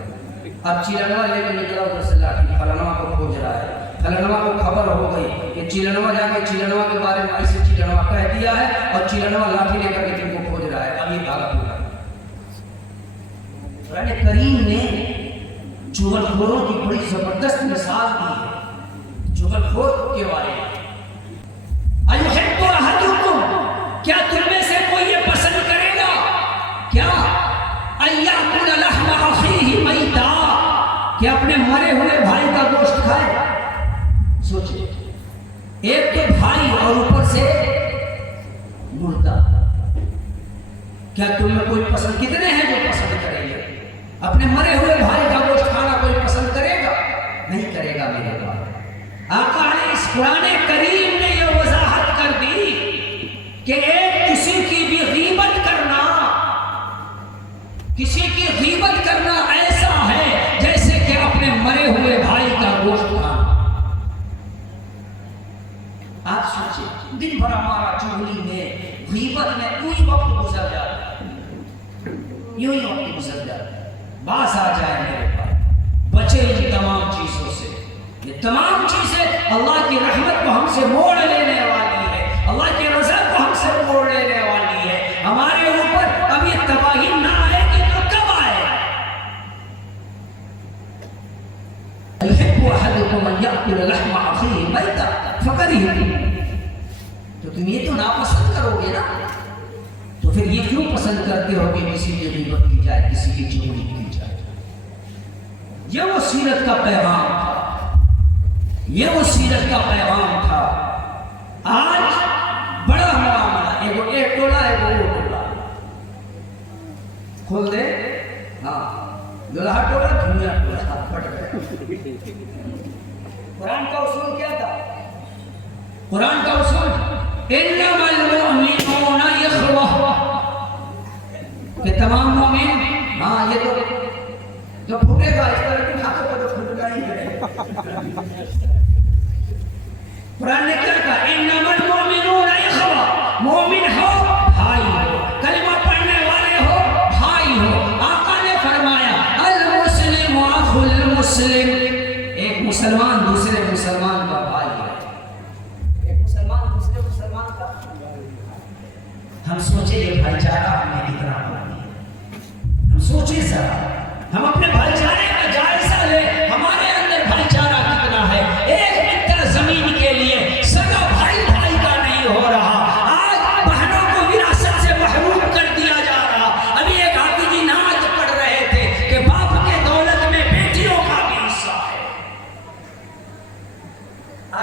اب چیلنا لے کے نکلا ادھر سے لاٹھی پھلنا کو کھوج رہا ہے، پھلنا کو خبر ہو گئی کہ چیلنا جا کے چیلنا کے بارے میں ایسے چیلنا کہہ دیا ہے اور چیلنا لاٹھی لے کر کے تم کو کھوج رہا ہے، اب یہ بھاگا پھوٹا۔ قرآن کریم نے چغل خوروں کی بڑی زبردست مثال دی ہے، چغل خور کے بارے میں۔ اَيُحِبُّ أَحَدُكُمْ، کیا تم میں سے کوئی یہ پسند کرے گا کیا أَن يَأْكُلَ لَحْمَ أَخِيهِ مَيْتًا، کہ اپنے مرے ہوئے بھائی کا گوشت کھائے؟ سوچیں، ایک تو بھائی اور اوپر سے مردہ، کیا تم میں کوئی پسند، کتنے ہیں جو پسند کریں گے؟ اپنے مرے ہوئے بھائی کا گوشت کھانا کوئی پسند کرے گا؟ نہیں کرے گا میرے بھائی۔ آقا نے اس قرآن کریم نے یہ وضاحت کر دی کہ ایک کسی کی بھی غیبت کرنا، کسی کی غیبت کرنا ایسا ہے جیسے کہ اپنے مرے ہوئے بھائی کا گوشت کھانا۔ آپ سوچیں، دن بھر ہمارا چغلی میں غیبت میں یوں ہی وقت گزر جاتا ہے، یوں ہی وقت گزر جاتا ہے۔ باز آ جائے میرے پاس، بچے ان تمام چیزوں سے، یہ تمام چیزیں اللہ کی رحمت کو ہم سے موڑ لینے والی ہے، اللہ کی رضا کو ہم سے موڑ لینے والی ہے۔ ہمارے اوپر اب یہ تباہی نہ آئے گی تو کب آئے؟ يُحِبُّ أَحَدُكُمْ أَن يَأْكُلَ لَحْمَ أَخِيهِ مَيْتًا فَكَرِهْتُمُوهُ، تو تم یہ تو ناپسند کرو گے نا، تو پھر یہ کیوں پسند کرتے ہو کہ کسی کی غیبت کی جائے، کسی کی چغلی کی جائے؟ یہ وہ سیرت کا پیغام تھا، یہ وہ سیرت کا پیغام تھا۔ آج بڑا معاملہ، ایک ٹولہ ہے وہ ٹولہ کھول دے، ہاں دلہا ٹولہ دنیا ٹولہ پھٹ گئے۔ قرآن کا اصول کیا تھا؟ قرآن کا اصول انما المؤمنون اخوہ، کہ تمام مومن، ہاں یہ تو جو پھوٹے گا اس طرح کی کھاتوں کو تو پھوٹا ہی ہے۔ قرآن نے کیا کہا؟ انما المؤمنون اخوہ، مومن ہو بھائی ہو، کلمہ پڑھنے والے ہو بھائی ہو۔ آقا نے فرمایا المسلم اخو المسلم، ایک مسلمان دوسرے مسلمان کا بھائی ہے، ایک مسلمان دوسرے مسلمان کا۔ ہم سوچیں یہ بھائی چارہ ہمیں کتنا پڑھنی ہے، ہم سوچیں ذرا، ہم اپنے بھائی چارے کا جائزہ لیں، ہمارے اندر بھائی چارہ کتنا ہے۔ ایک متر زمین کے لیے سگا بھائی بھائی کا نہیں ہو رہا، آج بہنوں کو وراثت سے محروم کر دیا جا رہا۔ ابھی ایک حافظ جی نعت پڑھ رہے تھے کہ باپ کے دولت میں بیٹیوں کا بھی حصہ ہے۔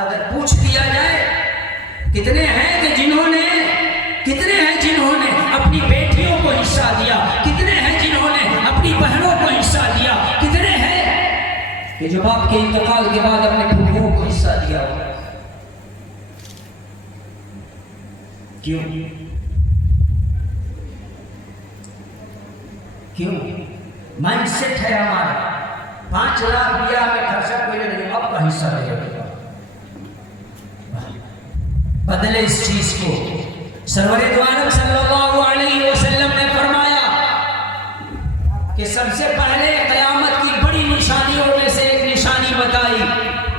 اگر پوچھ دیا جائے کتنے ہیں کہ جنہوں نے اپنی بیٹیوں کو حصہ دیا، کتنے ہیں جنہوں نے اپنی بہنوں کو حصہ دیا، کتنے ہیں کہ جو باپ کے انتقال کے بعد اپنے پھوپھوؤں کو حصہ دیا ہوا؟ کیوں مائنڈ سیٹ ہے ہمارا 5 لاکھ دیا میں خرچہ کوئی نہیں، اب کا حصہ لے گا۔ بدلے اس چیز کو۔ سرور دو عالم صلی اللہ علیہ وسلم نے فرمایا کہ سب سے پہلے قیامت کی بڑی نشانیوں میں سے ایک نشانی بتائی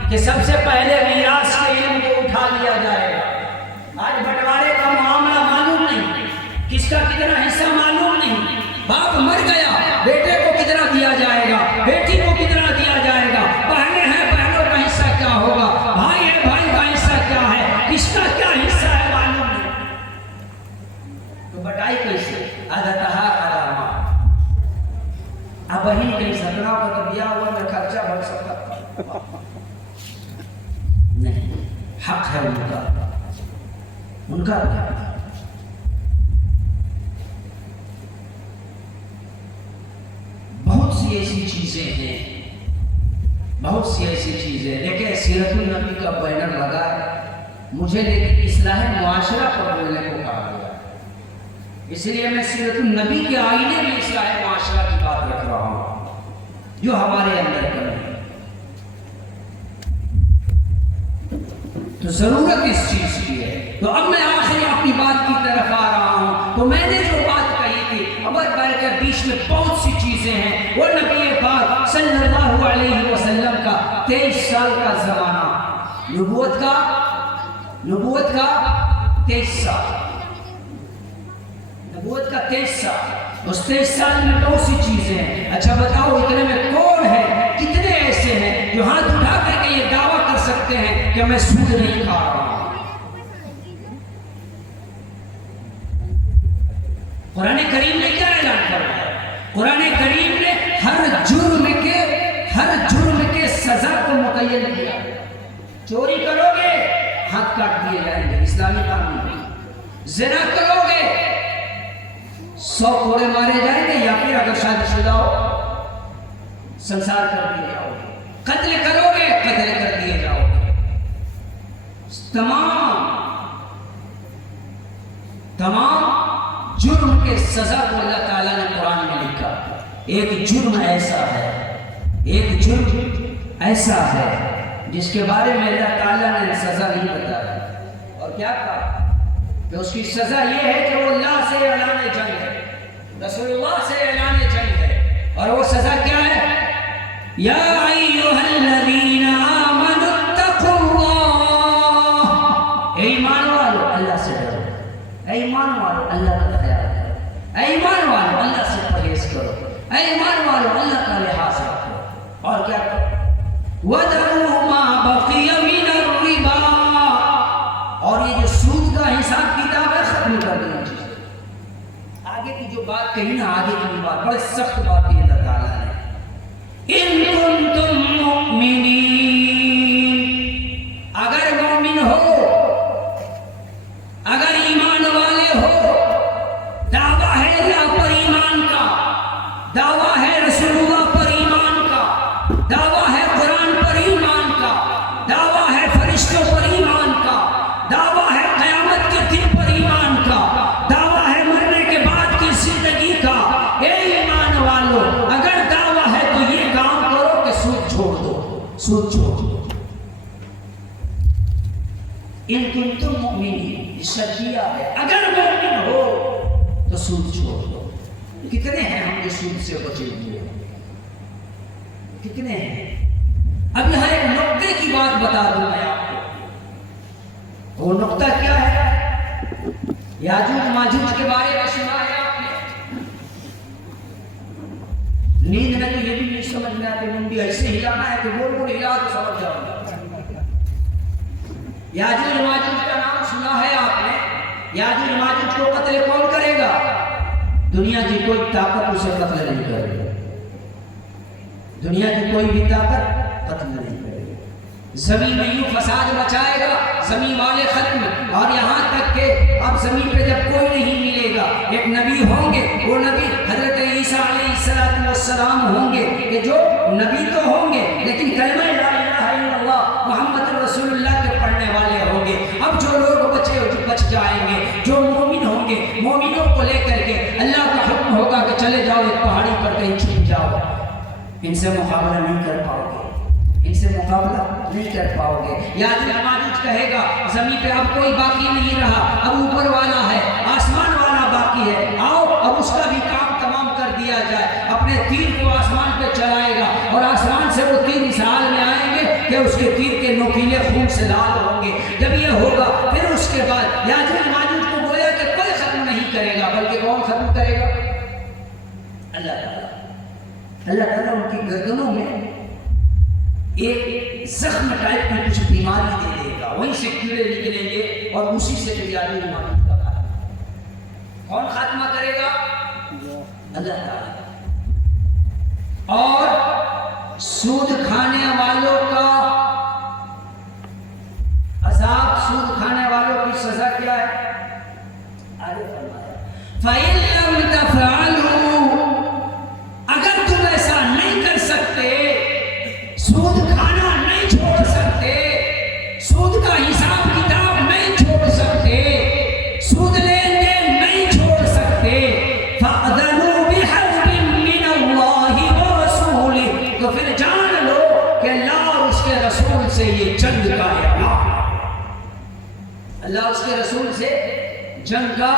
کہ سب سے پہلے میراث کے علم کو اٹھا لیا جائے گا۔ آج بٹوارے کا معاملہ معلوم نہیں، کس کا کتنا حصہ معلوم نہیں، باپ مر گیا بیٹے کو کتنا دیا جائے گا، بیٹی کو کتنا دیا جائے گا، بہنیں ہیں بہنوں کا حصہ کیا ہوگا، بھائی ہے بھائی کا حصہ کیا ہے، کس کا کیا حصہ ہے معلوم نہیں۔ تو بٹائی کیسے؟ ان کا بھی حق ہے۔ بہت سی ایسی چیزیں ہیں، بہت سی ایسی چیزیں۔ دیکھیں سیرت النبی کا بینر لگا ہے، مجھے لیکن اصلاح معاشرہ پر بولنے کو کہا گیا، اس لیے میں سیرت النبی کے آئینے میں اصلاح معاشرہ کی بات رکھ رہا ہوں جو ہمارے اندر کرنی ہے۔ تو ضرورت اس چیز کی ہے۔ تو اب میں آخری اپنی بات کی طرف آ رہا ہوں۔ تو میں نے جو بات کہی تھی، اب بڑھ کر بیچ میں بہت سی چیزیں ہیں۔ وہ نبی پاک صلی اللہ علیہ وسلم کا 23 سال کا زمانہ، نبوت کا 23 سال، نبوت کا 23 سال۔ اس 23 سال میں بہت سی چیزیں ہیں۔ اچھا بتاؤ اتنے میں کون ہے، کتنے ایسے ہیں جو ہاتھ اٹھا کر کے یہ دعویٰ کر سکتے ہیں کہ میں سود نہیں کھا رہا ہوں؟ قرآن کریم نے کیا اعلان فرمایا؟ قرآن کریم نے ہر جرم کے سزا کو متعین کیا۔ چوری کرو گے ہاتھ کاٹ دیے جائیں گے، اسلامی قانون۔ زنا کرو گے 100 کوڑے مارے جائیں گے، یا پھر اگر شادی شدہ ہو سنسار کر دیے جاؤ گے۔ قتل کرو گے قتل کر دیے جاؤ گے۔ تمام جرم کے سزا کو اللہ تعالیٰ نے قرآن میں لکھا۔ ایک جرم ایسا ہے جس کے بارے میں اللہ تعالیٰ نے سزا نہیں بتایا، اور کیا کہا کہ اس کی سزا یہ ہے کہ وہ اللہ سے اعلان جنگ ہے، رسول اللہ سے اعلان جنگ ہے۔ اور وہ سزا کیا ہے؟ یا ایھا الذین آمنوا اتقوا اللہ، اے ایمان والو اللہ سے ڈرو، اے ایمان والو اللہ کا خیال کرو، اے ایمان والو اللہ سے پرہیز کرو، اے ایمان والو اللہ کا لحاظ رکھو۔ اور کیا کرو؟ وَذَرُوا مَا بَقِيَ مِنَ الرِّبَا، اور یہ جو سود کا حساب کتاب ہے ختم کر دینا چاہیے۔ آگے کی جو بات کہی نا، آگے کی بات بڑے سخت بات کی اللہ تعالیٰ نے، ان کنتم مؤمنین، اگر مومن ہو، اگر ایمان والے ہو، دعویٰ ہے اللہ پر ایمان کا، دعویٰ ہے رسول اللہ پر ایمان کا، دعویٰ ہے قرآن پر ایمان کا، دعویٰ ہے فرشتوں پر ایمان کا، دعویٰ ہے قیامت کے دن پر ایمان کا، دعویٰ ہے مرنے کے بعد کی زندگی کا۔ اے ایمان والو، اگر دعویٰ ہے تو یہ کام کرو کہ سود چھوڑ دو، سود چھوڑ دو۔ ان کنتم مؤمنین، یہ شرطیہ ہے، اگر مومن ہو تو سود چھوڑ دو۔ کتنے ہیں ہم جو سود سے بچے ہوئے؟ کتنے ہیں؟ اب یہاں ایک نقطے کی بات بتا دوں میں آپ کو۔ وہ نقطہ کیا ہے؟ یاجوج ماجوج کے بارے میں سنا ہے آپ نے؟ نیند میں تو یہ بھی نہیں سمجھ میں آتے، منڈی ایسے ہلانا ہے کہ گول گول ہلا تو سمجھ جاؤ گا۔ یاجوج ماجوج کا نام سنا ہے آپ نے؟ یاجوج ماجوج کو قتل کون کرے گا؟ دنیا کی کوئی طاقت اسے قتل نہیں کرے گی، دنیا کی کوئی بھی طاقت قتل نہیں کرے گی۔ زمین میں یوں فساد مچائے گا، زمین والے ختم، اور یہاں تک کہ اب زمین پہ جب کوئی نہیں ملے گا، ایک نبی ہوں گے، وہ نبی حضرت عیسیٰ علیہ السلام ہوں گے، کہ جو نبی تو ہوں گے لیکن کلمہ لا الہ الا اللہ محمد رسول اللہ کے پڑھنے والے ہوں گے۔ اب جو لوگ بچ جائیں گے، جو مومن ہوں گے، مومنوں کو لے کر کے اللہ کا حکم ہوگا کہ چلے جاؤ ایک پہاڑی پر کہیں چھپ جاؤ۔ ان سے مقابلہ نہیں کر پاؤ گے، ان سے مقابلہ نہیں کر پاؤ گے۔ یاجوج ماجوج کہے گا زمین پہ اب کوئی باقی نہیں رہا، اب اوپر والا ہے، آسمان والا باقی ہے، آؤ اب اس کا بھی کام تمام کر دیا جائے۔ اپنے تیر کو آسمان پہ چلائے گا، اور آسمان سے وہ تیر اس حال میں آئیں گے کہ اس کے تیر کے نوکیلے خون سے لال ہوں گے۔ جب یہ ہوگا پھر اس کے بعد یاجوج ماجوج کو گویا کہ کوئی ختم نہیں کرے گا، بلکہ کون ختم کرے گا؟ اللہ تعالیٰ۔ اللہ تعالیٰ ان کی گردنوں میں ایک زخم ٹائپ کی کچھ بیماری دے دے گا، وہیں سے کیڑے نکلیں گے اور اسی سے یاجوج ماجوج کا خاتمہ۔ کون خاتمہ کرے گا؟ اللہ تعالیٰ۔ اور سود کھانے والوں کا عذاب، سود کھانے والوں کی سزا کیا ہے؟ آگے فرمایا فَإِن لَّمْ تَفْعَلُوا، اگر تم ایسا نہیں کر سکتے، سود کھانا نہیں چھوڑ سکتے، سود کا حساب کتاب نہیں چھوڑ سکتے، سود لین دین نہیں چھوڑ سکتے، فَأْذَنُوا بِحَرْبٍ مِّنَ اللَّهِ وَرَسُولِهِ، تو پھر جان لو کہ اللہ اور اس کے رسول سے یہ جنگ کا اعلان، اللہ اس کے رسول سے جنگ کا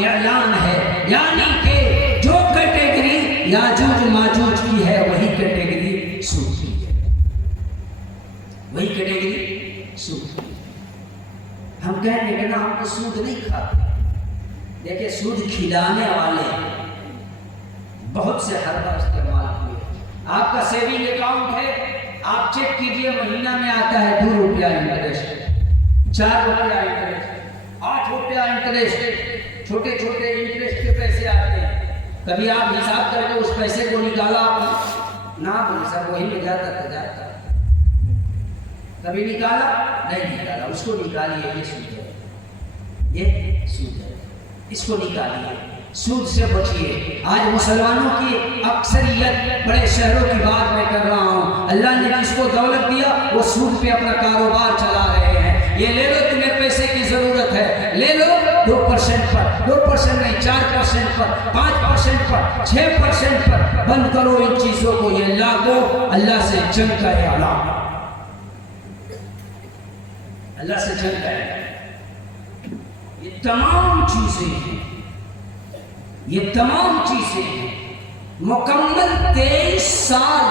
اعلان ہے، یعنی کہ جو کیٹیگری یاجوج ماجوج کی ہے وہی کیٹیگری سود کی ہے، وہی کیٹیگری سود کی ہے۔ ہم کہیں گے کہ نا ہم تو سود نہیں کھاتے، دیکھیں سود کھلانے والے بہت سے حربہ استعمال ہوئے۔ آپ کا سیونگ اکاؤنٹ ہے، آپ چیک کیجئے مہینہ میں آتا ہے 2 روپیہ انٹرسٹ، 4 روپیہ انٹرسٹ، 8 روپیہ انٹرسٹ، چھوٹے چھوٹے انٹرسٹ کے پیسے آتے ہیں۔ کبھی آپ حساب کر کے اس پیسے کو نکالا آپ نے؟ نہ بولے صاحب وہی میں جاتا تھا جاتا، کبھی نکالا نہیں نکالا، اس کو نکالیے، یہ سود ہے، یہ سود ہے، اس کو نکالیے، سود سے بچیے۔ آج مسلمانوں کی اکثریت بڑے شہروں کی بات میں کر رہا ہوں، اللہ نے جس کو دولت دیا وہ سود پہ اپنا کاروبار چلا رہے ہیں۔ یہ لے لو، تمہیں پیسے کی ضرورت ہے، لے لو 2% پر، 2% نہیں 4% پر، 5% پر، 6% پر، بند کرو ان چیزوں کو، یہ اللہ کو اللہ سے جنگ کا اعلان، اللہ سے جنگ کا اعلان۔ یہ تمام چیزیں ہیں، یہ تمام چیزیں ہیں، مکمل 23 سال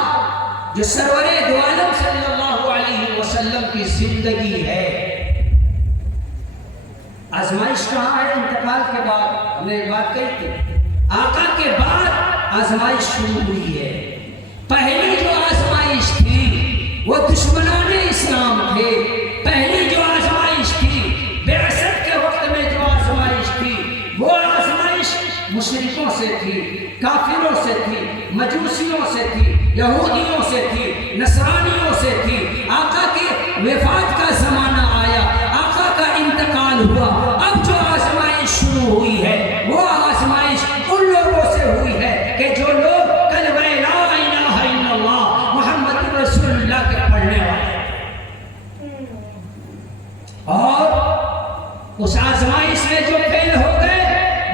جو سرور دو عالم صلی اللہ علیہ وسلم کی زندگی ہے۔ آزمائش کہاں ہے؟ انتقال کے بعد، ہم نے ایک بات کہی تھی، آقا کے بعد آزمائش شروع ہوئی ہے۔ پہلی جو آزمائش تھی وہ دشمنان اسلام تھے، پہلی جو آزمائش تھی بعثت کے وقت میں جو آزمائش تھی وہ آزمائش مشرکوں سے تھی، کافروں سے تھی، مجوسیوں سے تھی، یہودیوں سے تھی، نصرانیوں سے تھی۔ آقا کے وفات کا زمانہ آیا، آقا کا انتقال ہوا، اب جو آزمائش شروع ہوئی ہے وہ آزمائش ان لوگوں سے ہوئی ہے کہ جو لوگ کلمہ لا الہ الا اللہ محمد رسول اللہ کے پڑھنے والے، اور اس آزمائش میں جو فیل ہو گئے،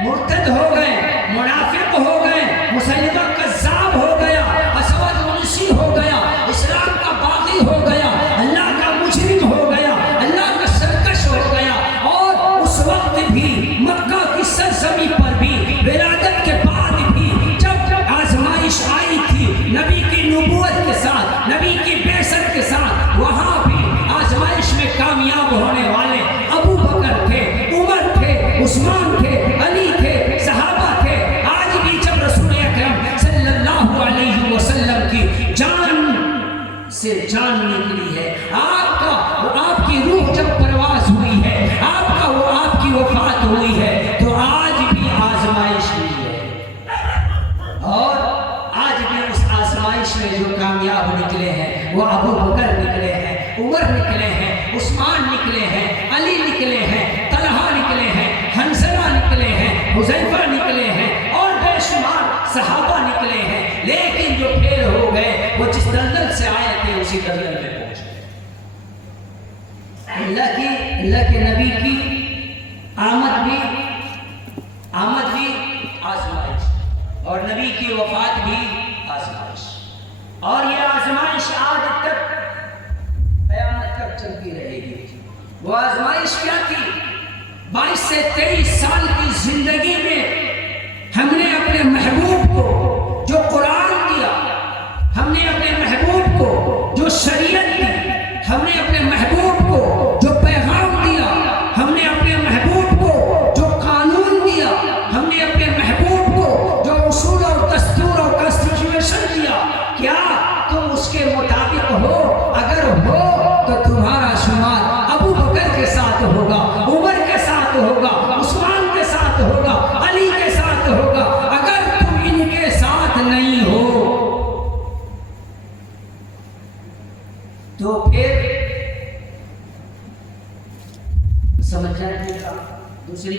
مرتد ہو گئے، منافق ہو گئے، مسلمہ کذاب ہو گیا، اسود منشی ہو گیا، اسلام کا باغی ہو گیا، اللہ کا مجرم ہو گیا، اللہ کا سرکش ہو گیا، اور اس وقت بھی مکہ کی سرزمین پر بھی ولادت کے بعد بھی جب آزمائش آئی تھی نبی کی نبوت کے ساتھ، نبی کی بعثت کے ساتھ، وہاں بھی آزمائش میں کامیاب ہونے والے ابو بکر تھے، عمر تھے، عثمان تھے، علی تھے، صحابہ تھے۔ آج بھی جب رسول اکرم صلی اللہ علیہ وسلم کی جان سے جان نکلی ہے، آپ کی روح جب پرواز ہوئی ہے، آپ کی وفات ہوئی ہے، تو آج بھی آزمائش ہوئی ہے، اور آج بھی اس آزمائش میں جو کامیاب نکلے ہیں وہ ابو بکر نکلے ہیں، عمر نکلے ہیں، عثمان نکلے ہیں، علی نکلے ہیں، طلحہ نکلے ہیں، حنظلہ نکلے ہیں، حذیفہ نکلے ہیں، اور بے شمار صحابہ نکلے ہیں۔ لیکن جو پھیل ہو گئے وہ جس دلدل سے آئے تھے اسی دلدل میں پہنچ گئے۔ اللہ کے نبی کی آمد بھی آزمائش، اور نبی کی وفات بھی آزمائش، اور یہ آزمائش آج تک قیامت تک چلتی رہے گی۔ وہ آزمائش کیا تھی؟ 22 سے 23 سال کی زندگی میں ہم نے اپنے محبوب کو جو قرآن دیا، ہم نے اپنے محبوب کو جو شریعت دی، ہم نے اپنے محبوب کو جو پیغام دیا، ہم نے اپنے محبوب کو جو قانون دیا، ہم نے اپنے محبوب کو جو اصول اور دستور اور کانسٹیٹیوشن دیا، کیا تم اس کے مطابق ہو؟ اگر ہو تو تمہارا شمار ابو بکر کے ساتھ ہوگا، عمر کے ساتھ ہوگا، عثمان کے ساتھ ہوگا، علی کے ساتھ ہوگا۔ اگر تم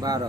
12।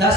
10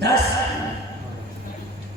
10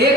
1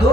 2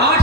8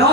9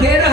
13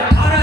18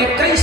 21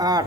8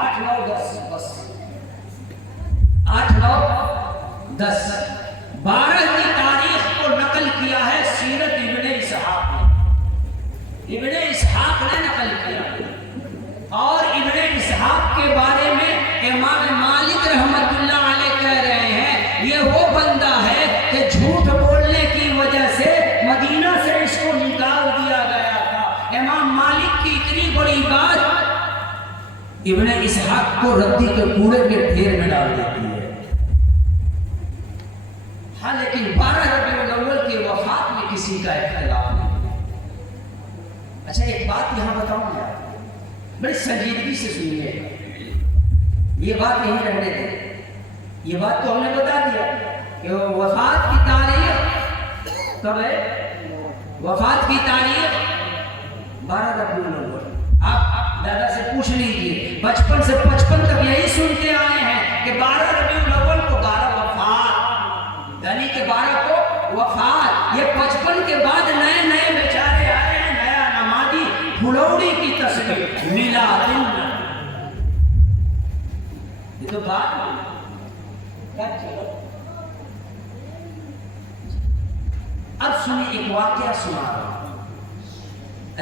8 9 10 بس 8 9 10 12 کی تاریخ کو نقل کیا ہے سیرت ابن اسحاق نے، ابن اسحاق نے نقل کیا، اور ابن اسحاق کے بارے میں امام مالک رحمت اللہ علیہ کہہ رہے ہیں یہ وہ بندہ ہے کہ جھوٹ بولنے کی وجہ سے مدینہ سے اس کو نکال دیا گیا تھا۔ امام مالک کی اتنی بڑی بات ابن اسحاق کو ردی کے کوڑے کے ڈھیر میں ڈال دیتی ہے۔ ہاں لیکن 12 ربیع الاول کی وفات میں کسی کا اختلاف نہیں۔ اچھا ایک بات یہاں بتاؤں گا، بڑی سنجیدگی سے سنیے، یہ بات نہیں رہنے دیں، یہ بات تو ہم نے بتا دیا کہ وفات کی تاریخ کب ہے؟ وفات کی تاریخ 12 ربیع الاول۔ آپ دادا سے پوچھ لیجیے، بچپن سے 55 تک یہی سنتے آئے ہیں کہ 12 ربیع الاول کو 12 وفات، یعنی کہ 12 کو وفات۔ یہ 55 کے بعد نئے نئے بیچارے آئے ہیں، نیا نمازی پھلوڑی کی تصویر میلاد النبی، یہ تو بات اب سنیں، ایک واقعہ سنا رہا ہوں۔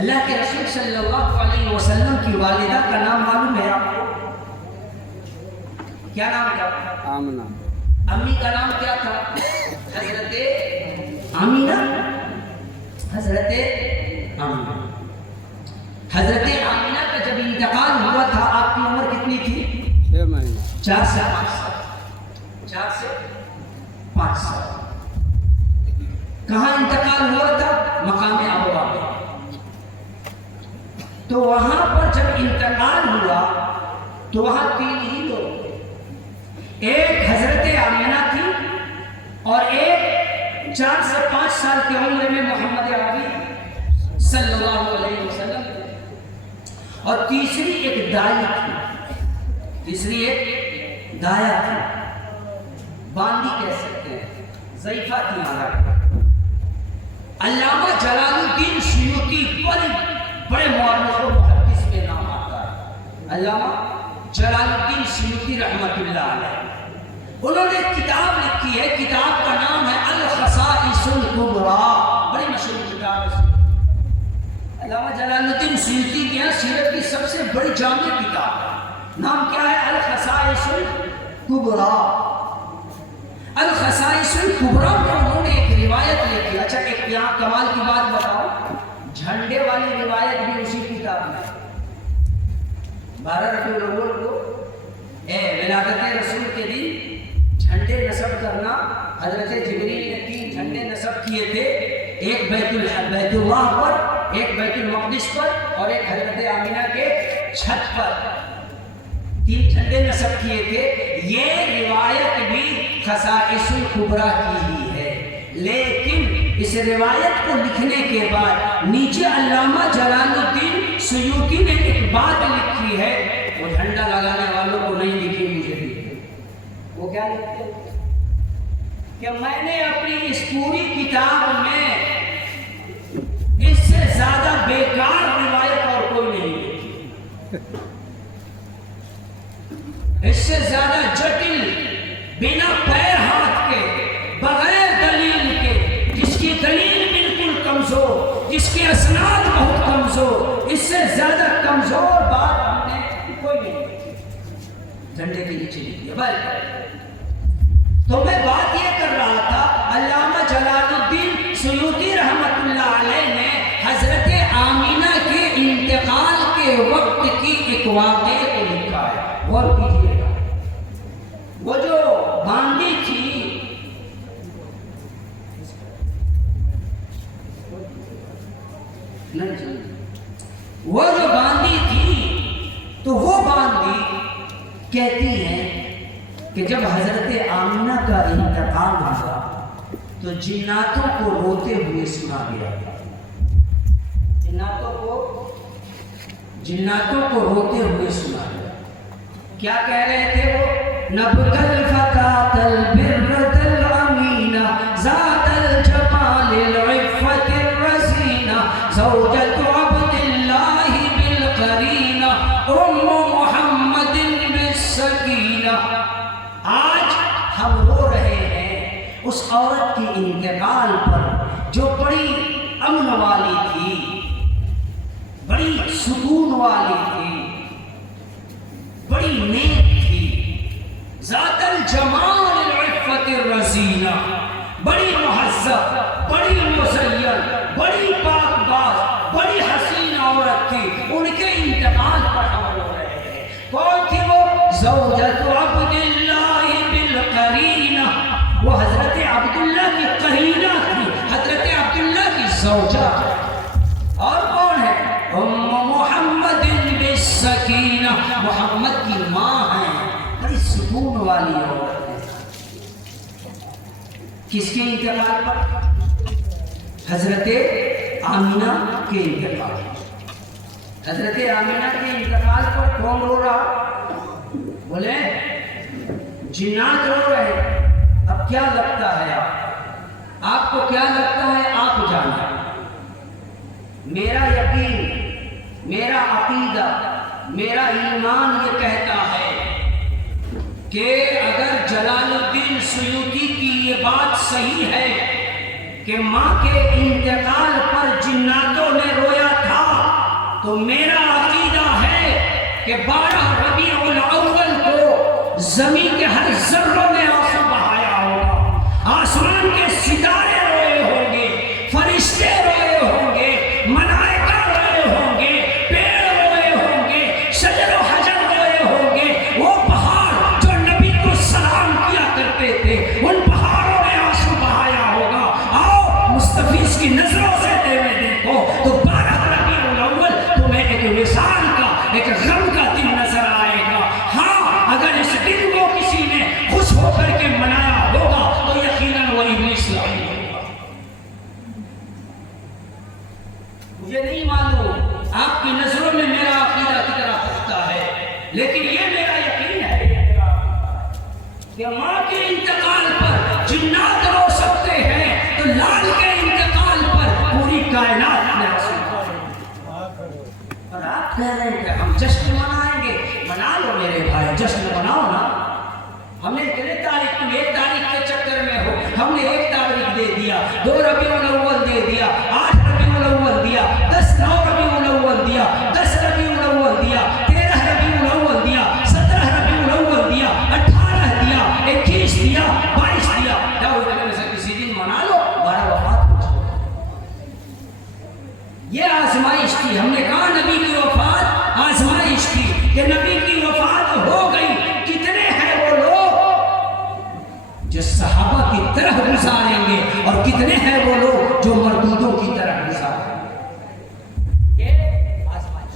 اللہ کے رسول صلی اللہ علیہ وسلم کی والدہ کا نام معلوم ہے آپ کو؟ کیا نام تھا؟ آمنہ۔ امی کا نام کیا تھا؟ حضرت آمینہ، حضرت آمینہ۔ حضرت آمینہ کا جب انتقال ہوا تھا آپ کی عمر کتنی تھی؟ 6 مہینے۔ 4 سے 5 سال، 4 سے 5 سال۔ کہاں انتقال ہوا تھا؟ مقام ابوا میں۔ تو وہاں پر جب انتقال ہوا تو وہاں 3 ہی لوگ تھے، ایک حضرت آمینہ تھی اور ایک 4 سے 5 سال کی عمر میں محمد عربی صلی اللہ علیہ وسلم تھے، اور تیسری ایک دائی تھی، تیسری ایک دایا تھی، باندی کہہ سکتے ہیں، ضعیفہ تھی مہاراج۔ علامہ جلال الدین سیوطی بڑے مورخ و محدث میں نام آتا ہے، علامہ جلال الدین سیوطی رحمت اللہ علیہ، انہوں نے کتاب لکھی ہے، کتاب کا نام ہے الخصائص الکبریٰ، بڑی مشہور کتاب ہے۔ علامہ جلال الدین سیوطی کی سیرت کی سب سے بڑی جامع کتاب ہے، نام کیا ہے؟ الخصائص الکبریٰ۔ الخصائص الکبریٰ میں انہوں نے ایک روایت لکھی۔ اچھا ایک یہاں کمال کی بات بتاؤ، جھنڈے والی روایت بھی اسی کتاب میں۔ 12 ربیع الاول کو ولادت رسول کے دن جھنڈے نصب کرنا، حضرت جبریل نے 3 جھنڈے نصب کیے تھے، ایک بیت اللہ پر، ایک بیت المقدس پر، اور ایک حضرت آمینہ کے چھت پر 3 جھنڈے نصب کیے تھے۔ یہ روایت بھی خصائص الکبریٰ کی ہی ہے، لیکن اس روایت کو لکھنے کے بعد نیچے علامہ جلال الدین سیوطی نے ایک بات لکھی ہے، وہ جھنڈا لگانے والوں کو نہیں لکھی، مجھے لکھی۔ وہ کیا لکھتے ہیں کہ میں نے اپنی اس پوری کتاب میں اس سے زیادہ بیکار روایت اور کوئی نہیں لکھی، اس سے زیادہ جٹل، بنا پیر ہاتھ کے، بغیر دلیل کے، جس کی دلیل بالکل کمزور، جس کے اسناد بہت کمزور، اس سے زیادہ کمزور بات ہم نے کوئی نہیں لکھی، جھنڈے کے نیچے لکھی ہے بھائی۔ تو میں بات یہ کر رہا تھا، علامہ جلال الدین سیوطی رحمت اللہ علیہ نے حضرت آمینہ کے انتقال کے وقت کی ایک واقعے کو لکھا ہے، غور کیجیے گا۔ وہ جو باندی تھی، وہ جو باندی تھی، تو وہ باندی کہتی ہیں کہ جب حضرت آمینہ کا انتقال ہوا تو جناتوں کو روتے ہوئے سنا گیا، جناتوں کو روتے ہوئے سنا گیا۔ کیا کہہ رہے تھے وہ؟ نبکل فتاة البرة الأمینہ ذات الجمال العفة الرزینہ زوجة عبد اللہ بالقرینہ محمد بالسکینہ، آج ہم رو رہے ہیں اس عورت کے انتقال پر جو بڑی امن والی تھی، بڑی سکون والی تھی، بڑی نیک تھی، ذات الجمال العفت الرزینہ، بڑی مہذب، بڑی مزین، بڑی پاک باز، بڑی حسین عورت تھی، ان کے انتقال پر ہم رو رہے ہیں۔ کون تھی وہ؟ زوجۃ عبداللہ بالقرینہ، وہ حضرت عبداللہ کی قرینہ تھی، حضرت عبداللہ کی زوجہ۔ اور کون ہے؟ محمد بالسکینہ، محمد کی ماں ہے، بڑی سکون والی عورت ہے۔ کس کے انتقال پر؟ حضرت آمینہ کے انتقال۔ حضرت آمینہ کے انتقال پر کون رو رہا؟ بولے جنات رو رہے۔ اب کیا لگتا ہے آپ کو کیا لگتا ہے؟ آپ جانا۔ میرا یقین، میرا عقیدہ، میرا ایمان یہ کہتا ہے کہ اگر جلال الدین سیوطی کی یہ بات صحیح ہے کہ ماں کے انتقال پر جناتوں نے رویا تھا، تو میرا عقیدہ ہے کہ 12 ربیع الاول کو زمین کے ہر ذروں نے آنسو بہایا ہوگا، آسمان کے ستارے روئے ہوں گے، فرشتے روئے ہوں گے، ملائکہ روئے ہوں گے، پیڑ روئے ہوں گے، شجر و حجر روئے ہوں گے۔ وہ پہاڑ جو نبی کو سلام کیا کرتے تھے، ان پہاڑوں نے آنسو بہایا ہوگا۔ آؤ مستفیض کی نظروں سے دیکھو تو 12 ربیع الاول تمہیں ایک وصال کا، ایک غم کا دن نظر آئے گا۔ ہاں، اگر اس دن کو کسی نے خوش ہو کر کے منایا ہوگا تو یقیناً وہ ابلیس لعین ہوگا۔ مجھے نہیں معلوم آپ کی نظروں میں میرا عقیدہ کتنا پختہ ہے، لیکن یہ میرا یقین ہے کہ ماں کے انتقال پر جنات رو سکتے ہیں تو لال کے انتقال پر پوری کائنات میں آنسو۔ اور آپ کہہ رہے ہیں کہ ہم جشن منائیں گے، منا لو میرے بھائی، جشن مناؤ نا۔ ہم نے اتنے تاریخ، تم ایک تاریخ کے چکر میں ہو، ہم نے ایک تاریخ دے دیا، 2 ربیع الاول دے دیا، 8 ربیع الاول دیا، 9 ربیع الاول دیا، 10 ربیع الاول دیا، 13 ربیع الاول دیا، 17 ربیع الاول دیا، 18 دیا، 21 دیا، 22 دیا۔ جاؤ اتنے سے کسی دن منا لو، 12 وفات کو چھوڑو۔ یہ آزمائش تھی، ہم نے کہا نبی کی وفات آزمائش تھی کہ نبی کی وفات ہو گئی۔ کتنے ہیں وہ لوگ جو صحابہ کی طرح گزاریں گے اور کتنے ہیں وہ لوگ جو مردودوں کی طرح گزاریں گے؟ یہ آزمائش،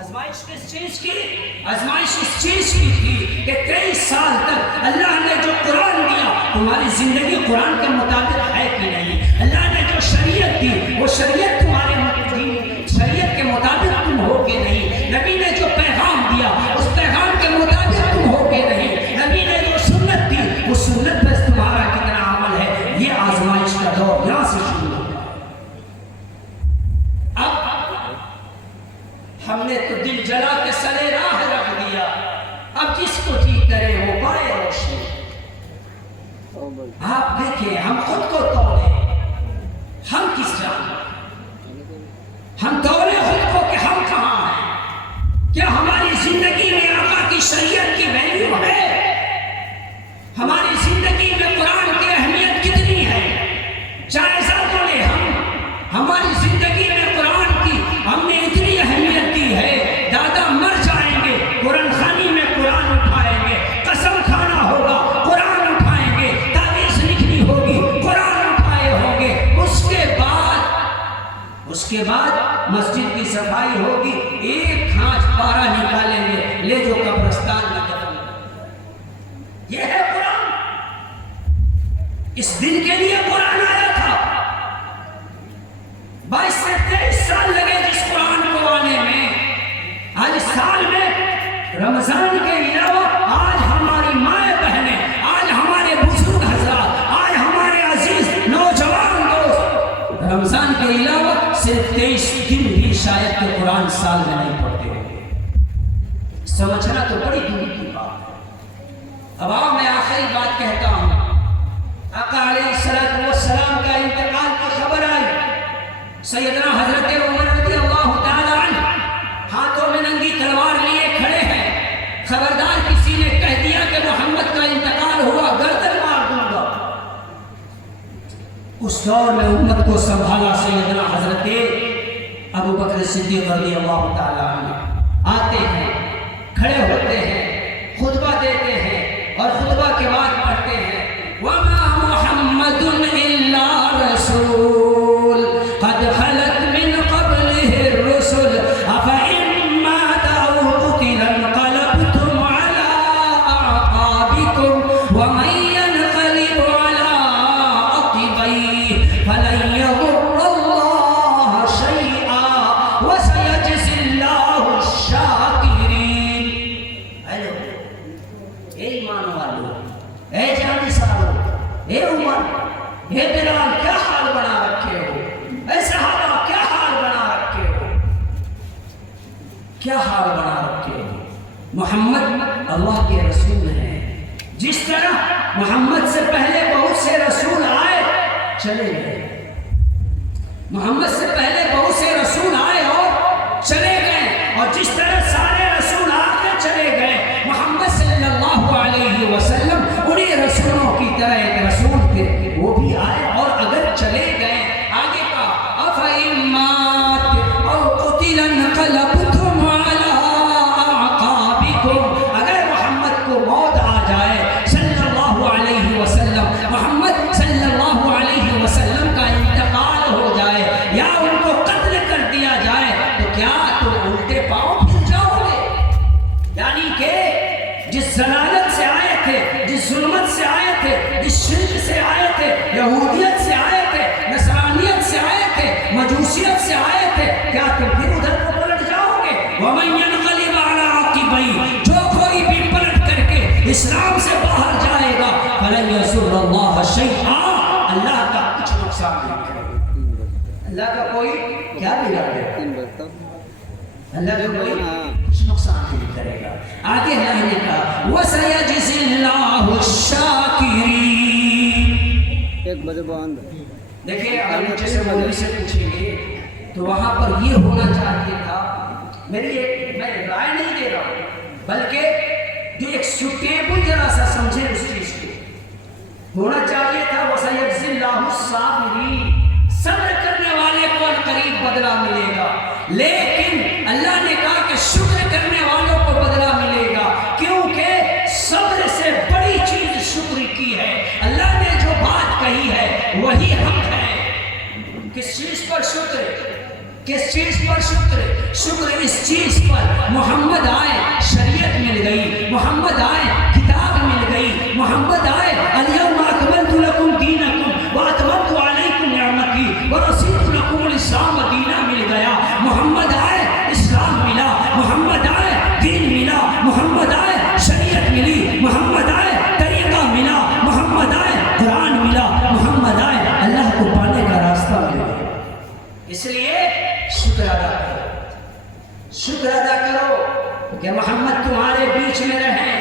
آزمائش کس چیز کی؟ آزمائش اس چیز کی تھی کہ 23 سال تک اللہ نے جو قرآن دیا، تمہاری زندگی قرآن کے مطابق ہے کہ نہیں؟ اللہ نے جو شریعت دی، وہ شریعت تمہارے شریعت کے مطابق تم ہو کہ نہیں؟ نبی نے جو پیغام دیا، اس پیغام کے مطابق تم ہو کہ نہیں؟ نبی نے جو سنت دی، اس سنت پر تمہارا کتنا عمل ہے؟ یہ آزمائش کا دور یہاں سے شروع ہوتا ہے۔ اب ہم نے تو دل جلا کے سرے راہ رکھ دیا، اب جس کو ٹھیک کرے وہ پائے روشنی۔ آپ دیکھیں، ہم خود کو توڑے، ہم کس جان؟ ہم توڑے خود کو کہ ہم کہاں ہیں؟ کیا ہماری زندگی میں آقا کی شریعت کی ویلیو ہے؟ ہماری زندگی میں قرآن کی اہمیت کتنی ہے؟ جائزہ تو لے ہماری زندگی میں قرآن کی ہم نے اتنی اہمیت دی ہے، دادا مر جائیں گے قرآن خوانی میں قرآن اٹھائیں گے، قسم کھانا ہوگا قرآن اٹھائیں گے، تعویذ لکھنی ہوگی قرآن اٹھائے ہوں گے۔ اس کے بعد مسجد کی صفائی ہوگی، ایک کھانچ پارا نکالیں گے، لے جو قبرستان میں دفن کر۔ یہ ہے قرآن، اس دن کے لیے قرآن آیا تھا۔ 22 سے 23 سال لگے جس قرآن کو آنے میں۔ آج سال میں رمضان کے علاوہ آج ہماری مائیں بہنیں، آج ہمارے بزرگ حضرات، آج ہمارے عزیز نوجوان دوست رمضان کے علاوہ صرف 23 دن بھی شاید کہ قرآن سال میں نہیں پڑھتے ہوں گے۔ سمجھنا تو بڑی دوری کی بات ہے۔ اب آؤ میں آخری بات کہتا ہوں، آقا علیہ السلام کا انتقال کی خبر آئی، سیدنا حضرت عمر رضی اللہ تعالی عنہ ہاتھوں میں ننگی تلوار لیے کھڑے ہیں، خبردار کسی نے کہہ دیا کہ محمد کا انتقال ہوا گردن مار دوں گا۔ اس دور میں امت کو سنبھالا سیدنا حضرت ابو بکر صدیق رضی اللہ تعالی عنہ، آتے ہیں، کھڑے ہوتے ہیں، خطبہ دیتے ہیں اور خطبہ کے بعد پڑھتے ہیں وَمَا مُحَمَّدٌ إِلَّا رَسُولٌ قَدْ خَلَتْ مِنْ قَبْلِهِ الرُّسُلُ أَفَإِن مَّاتَ أَوْ قُتِلَ انقَلَبْتُمْ عَلَىٰ أَعْقَابِكُمْ وَمَن يَنقَلِبْ عَلَىٰ عَقِبَيْهِ فَلَن يَضُرَّ اللَّهَ شَيْئًا وَسَيَجْزِي اللَّهُ الشَّاكِرِينَ۔ اے ایمان والو، اے جانی سارو، اے عمر، اے بلال، کیا حال بنا رکھے ہو؟ اے صحابہ، کیا حال بنا رکھے ہو؟ کیا حال بنا رکھے ہو؟ محمد اللہ کے رسول ہیں، جس طرح محمد سے پہلے بہت سے رسول آئے چلے گئے، محمد سے پہلے بہت سے رسول آئے اور چلے گئے، اور جس طرح سارے رسول آ کے چلے گئے، محمد صلی اللہ علیہ وسلم انہیں رسولوں کی طرح ایک رسول تھے، وہ بھی آئے اور اگر چلے گئے، آگے کا أَفَإِن مَّاتَ أَوْ قُتِلَ انقَلَبْتُمْ عَلَىٰ أَعْقَابِكُمْ، اگر محمد کو موت آ جائے صلی اللہ علیہ وسلم، محمد صلی اللہ علیہ وسلم کا انتقال ہو جائے یا ان کو قتل کر دیا جائے تو کیا تم الٹے پاؤں پھر جاؤ گے؟ یعنی کہ جس ضلالت سے آئے تھے، جس ظلمت سے آئے تھے، جس شرک سے آئے تھے، یہودیت سے آئے تھے، نصرانیت سے آئے تھے، مجوسیت سے آئے تھے، کیا تم پھر ادھر کو پلٹ جاؤ گے؟ وَمَن يَنْقَلِبْ عَلَىٰ عَقِبَيْهِ، جو کوئی بھی پلٹ کر کے اسلام سے باہر جائے گا فَلَن يَضُرَّ اللَّهَ شَيْئًا، اللہ کا کچھ نقصان نہیں کرے گا، اللہ کا کوئی کیا بگاڑے گا؟ اللہ کا کوئی کچھ نقصان نہیں کرے گا۔ آگے اللہ نے کہا وَسَيَجْزِي اللَّهُ الشَّاكِرِينَ۔ ایک بجے بند۔ دیکھیں اگر مجھے سے مولوی سے پوچھیں گے تو وہاں پر یہ ہونا چاہیے تھا، میں رائے نہیں دے رہا ہوں، بلکہ جو ایک سوٹیبل ذرا سا سمجھے اس چیز کو، ہونا چاہیے تھا وَسَيَجْزِي اللَّهُ الصَّابِرِينَ، صبر کرنے والے کو قریب بدلہ ملے گا، لیکن اللہ نے کہا کہ شکر کرنے والوں کو بدلہ ملے گا، کیونکہ صبر سے بڑی چیز شکر کی ہے۔ اللہ نے جو بات کہی ہے وہی حق ہے۔ کس چیز پر شکر؟ کس چیز پر شکر؟ شکر اس چیز پر محمد آئے، شریعت مل گئی، محمد آئے، کتاب مل گئی، محمد آئے اليوم اکملت لکم دینکم واتممت علیکم نعمتی ورضیت لکم الاسلام دینا مل گیا، محمد آئے اسلام ملا، محمد آئے دین ملا، محمد آئے شریعت ملی، محمد آئے طریقہ ملا، محمد آئے قرآن ملا، محمد آئے اللہ کو پانے کا راستہ ملا۔ اس لیے شکر ادا کرو، شکر ادا کرو کہ محمد تمہارے بیچ میں رہیں،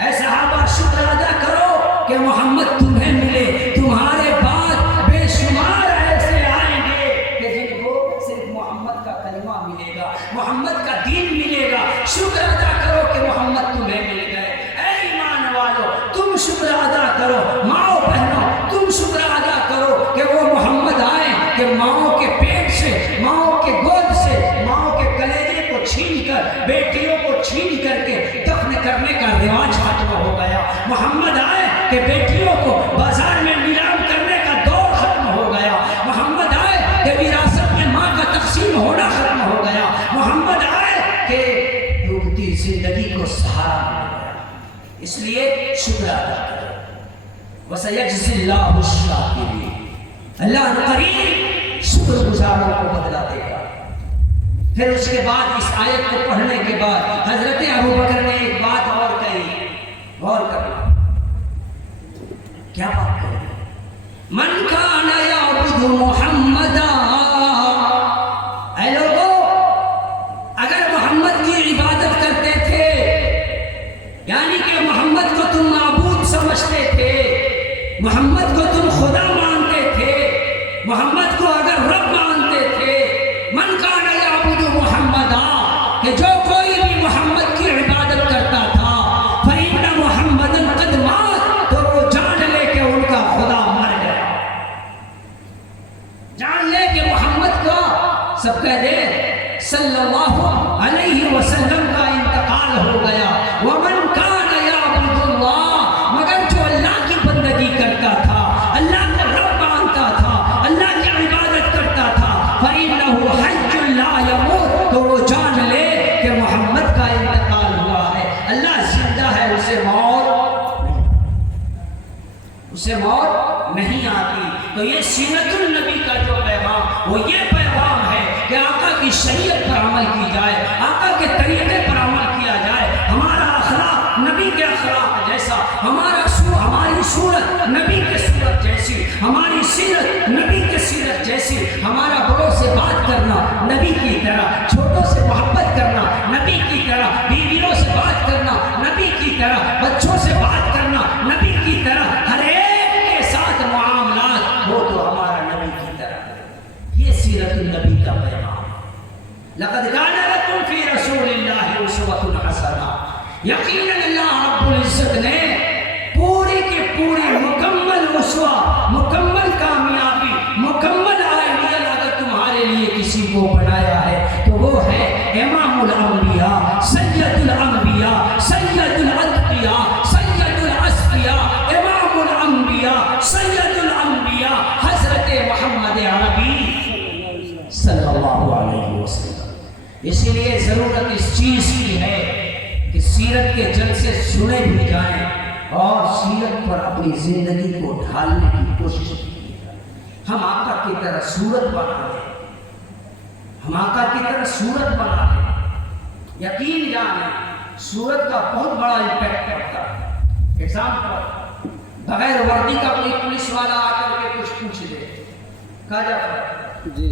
اے صحابہ شکر ادا کرو کہ محمد تمہیں ملے، تمہارے بعد بے شمار ایسے آئیں گے کہ جن کو صرف محمد کا کلمہ ملے گا، محمد کا دین ملے گا۔ شکر ادا کرو کہ محمد تمہیں مل گئے۔ اے ایمان والو، تم شکر ادا کرو، ماؤں بہنوں تم شکر ادا کرو کہ وہ محمد آئے کہ ماؤں کے پیٹ سے، ماؤں کے گود سے، ماؤں کے کلیجے کو چھین کر، بیٹیوں کو چھین کر کے دفن کرنے کا رواج ختم ہو گیا۔ محمد آئے کہ بیٹیوں کو بازار میں نیلام کرنے کا دور ختم ہو گیا۔ محمد آئے کہ وراثت میں ماں کا تقسیم ہونا ختم ہو گیا۔ محمد آئے کہ ڈوبتی زندگی کو سہارا مل گیا۔ اس لیے شکر ادا کرو۔ وَسَيَجْزِي اللَّهُ الشَّاكِرِينَ، اللہ قریب شکر گزاروں کو بدلا دے گا۔ پھر اس کے بعد اس آیت کو پڑھنے کے بعد حضرت ابو بکر نے ایک بات اور کہی، غور کرنا، کیا بات کہی؟ من کان یعبد محمدا، اے لوگو اگر محمد کی عبادت کرتے تھے محمد کو تم خدا مانتے تھے، محمد کو اگر رب مانتے تھے، من کان یعبد محمدا، کہ جو کوئی بھی محمد کی عبادت کرتا تھا، فإن محمدًا قد مات، تو وہ جان لے کہ ان کا خدا مر گیا، جان لے کہ محمد کا سب کہہ دے صلی اللہ علیہ وسلم کا انتقال ہو گیا۔ ومن کان یعبد اللہ، مگر جو اللہ کی بندگی کرتا تھا، اللہ کو رب مانتا تھا، اللہ کی عبادت کرتا تھا، فإنہ حی لا یموت، تو وہ جان لے کہ محمد کا انتقال ہوا ہے، اللہ زندہ ہے، اسے موت نہیں آتی۔ تو یہ سیرت النبی کا جو پیغام، وہ یہ پیغام ہے کہ آقا کی شریعت پر عمل کی جائے، آقا کے طریقے پر عمل کیا جائے، ہمارا اخلاق نبی کے اخلاق جیسا، ہماری صورت نبی کے صورت جیسی، ہماری سیرت نبی کے سیرت جیسی، ہمارا بڑوں سے بات کرنا نبی کی طرح، چھوٹوں سے محبت کرنا نبی کی طرح، بیویوں سے بات کرنا نبی کی طرح، بچوں سے بات کرنا نبی کی طرح، ہر ایک کے ساتھ معاملات ہو تو ہمارا نبی کی طرح۔ یہ سیرت النبی کا پیغام۔ لقد كان لكم في رسول الله اسوة حسنة، یقیناً اللہ رب العزت نے پوری کی پوری مکمل اسوہ، مکمل کامیابی، مکمل آئیڈیل اگر تمہارے لیے کسی کو بنایا ہے تو وہ ہے امام الانبیاء، سید الانبیاء، سید الاتقیاء، سید الاسقیاء، امام الانبیاء، سید الانبیاء، حضرت محمد عربی صلی اللہ علیہ وسلم۔ اسی لیے ضرورت اس چیز کی ہے کہ سیرت کے جلسے سنے بھی جائیں اور سیرت پر اپنی زندگی کو ڈھالنے کی کوشش کی جائے۔ ہم آقا کی طرح صورت بنا لیں، ہم آقا کی طرح صورت بنا لیں۔ یقین جانیں صورت کا بہت بڑا امپیکٹ پڑتا ہے۔ ایگزامپل، بغیر وردی کا کوئی پولیس والا آ کر کے کچھ پوچھ دے، کہا جاتا جی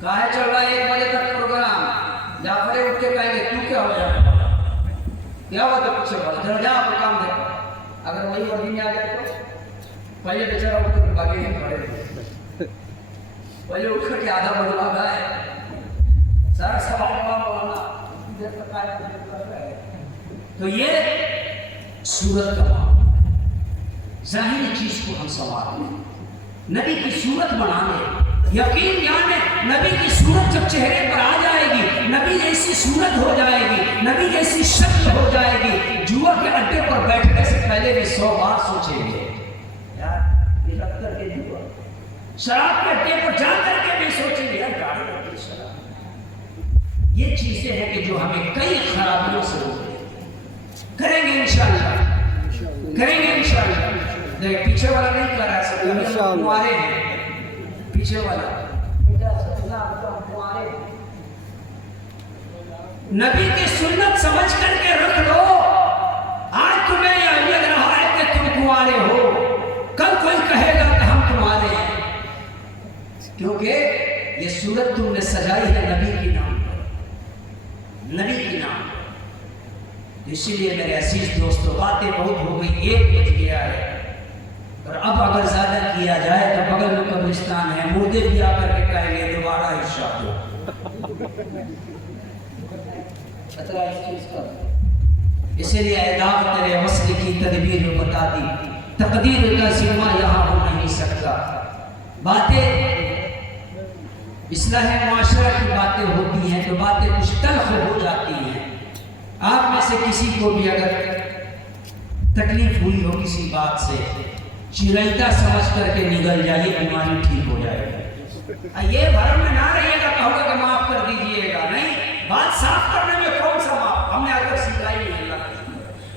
کہاں چل رہا ہے 1 بجے تک پروگرام، جعفر اٹھ کے کہیں گے تو کیا ہو جائے، کیا ہوا تو پیچھے بڑھ جا آپ کام دیکھو۔ اگر وہی وردی میں آ جائے تو پہلے بیچارہ اٹھ کر باقی نہیں پڑے، پہلے اٹھ کر کے آدھا بڑھوا گا ہے سارا سوال بڑھوانا دیر تک آئے تو یہ صورت کا معاملہ ہے۔ ظاہری چیز کو ہم سوال لیں، نبی کی صورت بنا لیں۔ یقین جانے نبی کی صورت جب چہرے پر آ جائے گی، نبی جیسی صورت ہو جائے گی، نبی جیسی شکل ہو جائے گی، جوا کے اڈے پر بیٹھنے سے پہلے بھی 100 بار سوچیں گے یار یہ رکھ کر کے جوا، شراب کے اڈے پر جا کر کے بھی سوچیں گے یار گاڑی رکھ کے شراب۔ یہ چیزیں ہیں کہ جو ہمیں کئی خرابیوں سے روکیں۔ کریں گے انشاءاللہ، کریں گے انشاءاللہ۔ دیکھ پیچھے والا نہیں کر رہا ہے، سب ہمارے ہیں پیچھے والا نبی کی سنت سمجھ کر کے رکھ لو۔ آج تمہیں یہ لگ رہا ہے کہ تم کنوارے ہو، کل کوئی کہے گا کہ ہم تمہارے ہیں، کیونکہ یہ صورت تم نے سجائی ہے نبی کے نام پر، نبی کے نام پر۔ اسی لیے میرے عزیز دوستو باتیں بہت ہو گئی، 1 بج گیا ہے، اور اب اگر زیادہ کیا جائے تو بغل میں قبرستان ہے، مردے بھی آ کر کے کہیں گے دوبارہ ارشاد دو۔ خطرہ اس چیز کا، اسی لیے اعدام تیرے وصل کی تدبیر بتا دی، تقدیر کا ذمہ یہاں ہو نہیں سکتا۔ باتیں اصلاح معاشرہ کی باتیں ہوتی ہیں تو باتیں کچھ تلخ ہو جاتی ہیں۔ آپ میں سے کسی کو بھی اگر تکلیف ہوئی ہو کسی بات سے، چرائیتا سمجھ کر کے نگل جائیے، بیماری ٹھیک ہو جائے گا۔ یہ بھرم میں نہ رہیے گا کہو گا کہ معاف کر دیجئے گا، نہیں، بات صاف کرنے میں کون سا معاف، ہم نے اگر سکھائی نہیں اللہ کی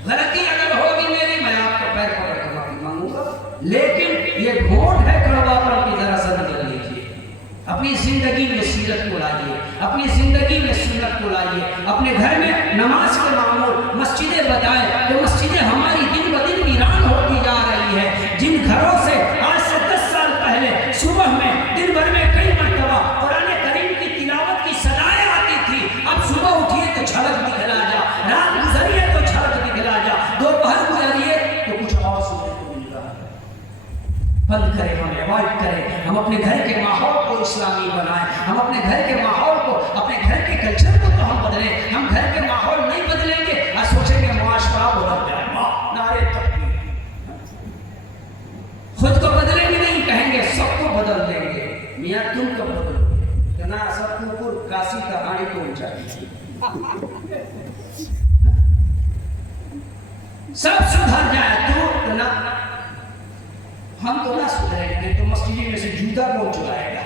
غلطی اگر ہوگی میری، میں آپ کا پیر پکڑ کر معافی مانگوں گا، لیکن یہ گھونٹ ہے کڑوا پر کی ذرا سا نکل لیجیے۔ اپنی زندگی میں سیرت کو لائیے، اپنی زندگی میں سنت کو لائیے، اپنے گھر میں نماز کے معمول، مسجدیں بتائیں کہ مسجدیں ہماری دن بدن ویران ہوتی جا رہی ہے۔ جن گھروں سے آج سے 10 سال پہلے صبح میں دن بھر میں کئی مرتبہ قرآن کریم کی تلاوت کی صدائیں آتی تھی، اب صبح اٹھیے تو جھلک دکھلا جا، رات گزریے تو جھلک دکھلا جا، دوپہر گزریے تو کچھ اور سننے کو مل رہا ہے۔ بند کریں، ہم اوائڈ کریں، ہم اپنے گھر کے ماحول کو اسلامی بنائیں، ہم اپنے گھر کے ماحول کو، اپنے گھر کے کلچر کو تو ہم بدلیں. ہم گھر کے ماحول نہیں بدلیں گے اور سوچیں گے معاشرہ بدل جائے. نعرے تکبیر. خود کو بدلیں گے نہیں، کہیں گے سب کو بدل دیں گے. میاں تم کو بدلو گے کہ نہ سب کو اوپر کاسی کہانی پہنچائی. سب سدھر جائے تو نہ، ہم تو نہ سدھریں گے تو مسجد میں سے جوتا کون چلائے گا؟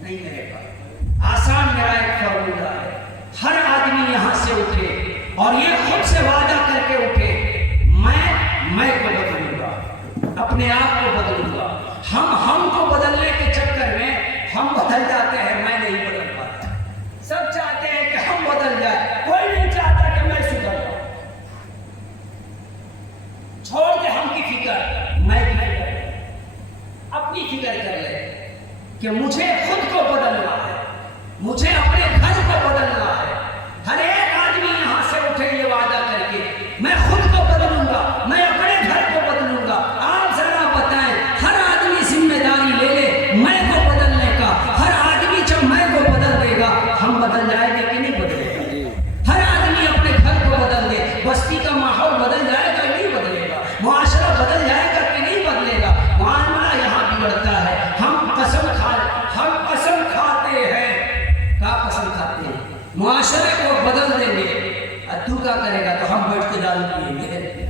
نہیں میرے پاس آسان میرا ایک فارمولہ ہے. ہر آدمی یہاں سے اٹھے اور یہ خود سے وعدہ کر کے اٹھے میں کو بدلوں گا، اپنے آپ کو بدلوں گا. ہم کو بدلنے کے چکر میں ہم بدل جاتے ہیں، میں نہیں بدل پاتا. سب چاہتے ہیں کہ ہم بدل جائے، کوئی نہیں چاہتا کہ میں سدھر جاؤں. چھوڑ دے ہم کی فکر، میں کی فکر، اپنی فکر کر لے کہ مجھے خود کو بدلنا ہے، مجھے اپنے گھر کو بدلنا ہے. ہر ایک آدمی یہاں سے اٹھے یہ وعدہ کر کے میں خود کو بدلوں گا، میں اپنے گھر کو بدلوں گا. آپ ذرا بتائیں، ہر آدمی ذمہ داری لے لے میں کو بدلنے کا. ہر آدمی جب میں کو بدل دے گا ہم بدل جائیں گے کہ نہیں بدلے گا؟ ہر آدمی اپنے گھر کو بدل دے، بستی کا ماحول بدل جائے گا نہیں بدلے گا؟ معاشرہ بدل جائے گا کہ نہیں بدلے گا؟ معاملہ یہاں بگڑتا ہے. ہم قسم کھاتے ہیں. کیا قسم کھاتے ہیں؟ معاشرے کو بدل دیں گے. تو کیا کرے گا؟ تو ہم بیٹھ کے دارو پیئیں گے.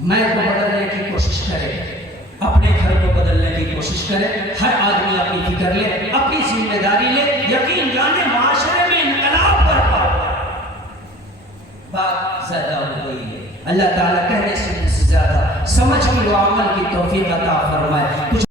میں کو بدلنے کی کوشش کرے، اپنے گھر کو بدلنے کی کوشش کرے. ہر آدمی اپنی فکر لے، اپنی ذمہ داری لے. یقین جانے معاشرے میں انقلاب برپا ہوا. بات زیادہ ہو گئی ہے. اللہ تعالیٰ کہنے سے زیادہ سمجھ کی و عمل کی توفیق عطا فرمائے.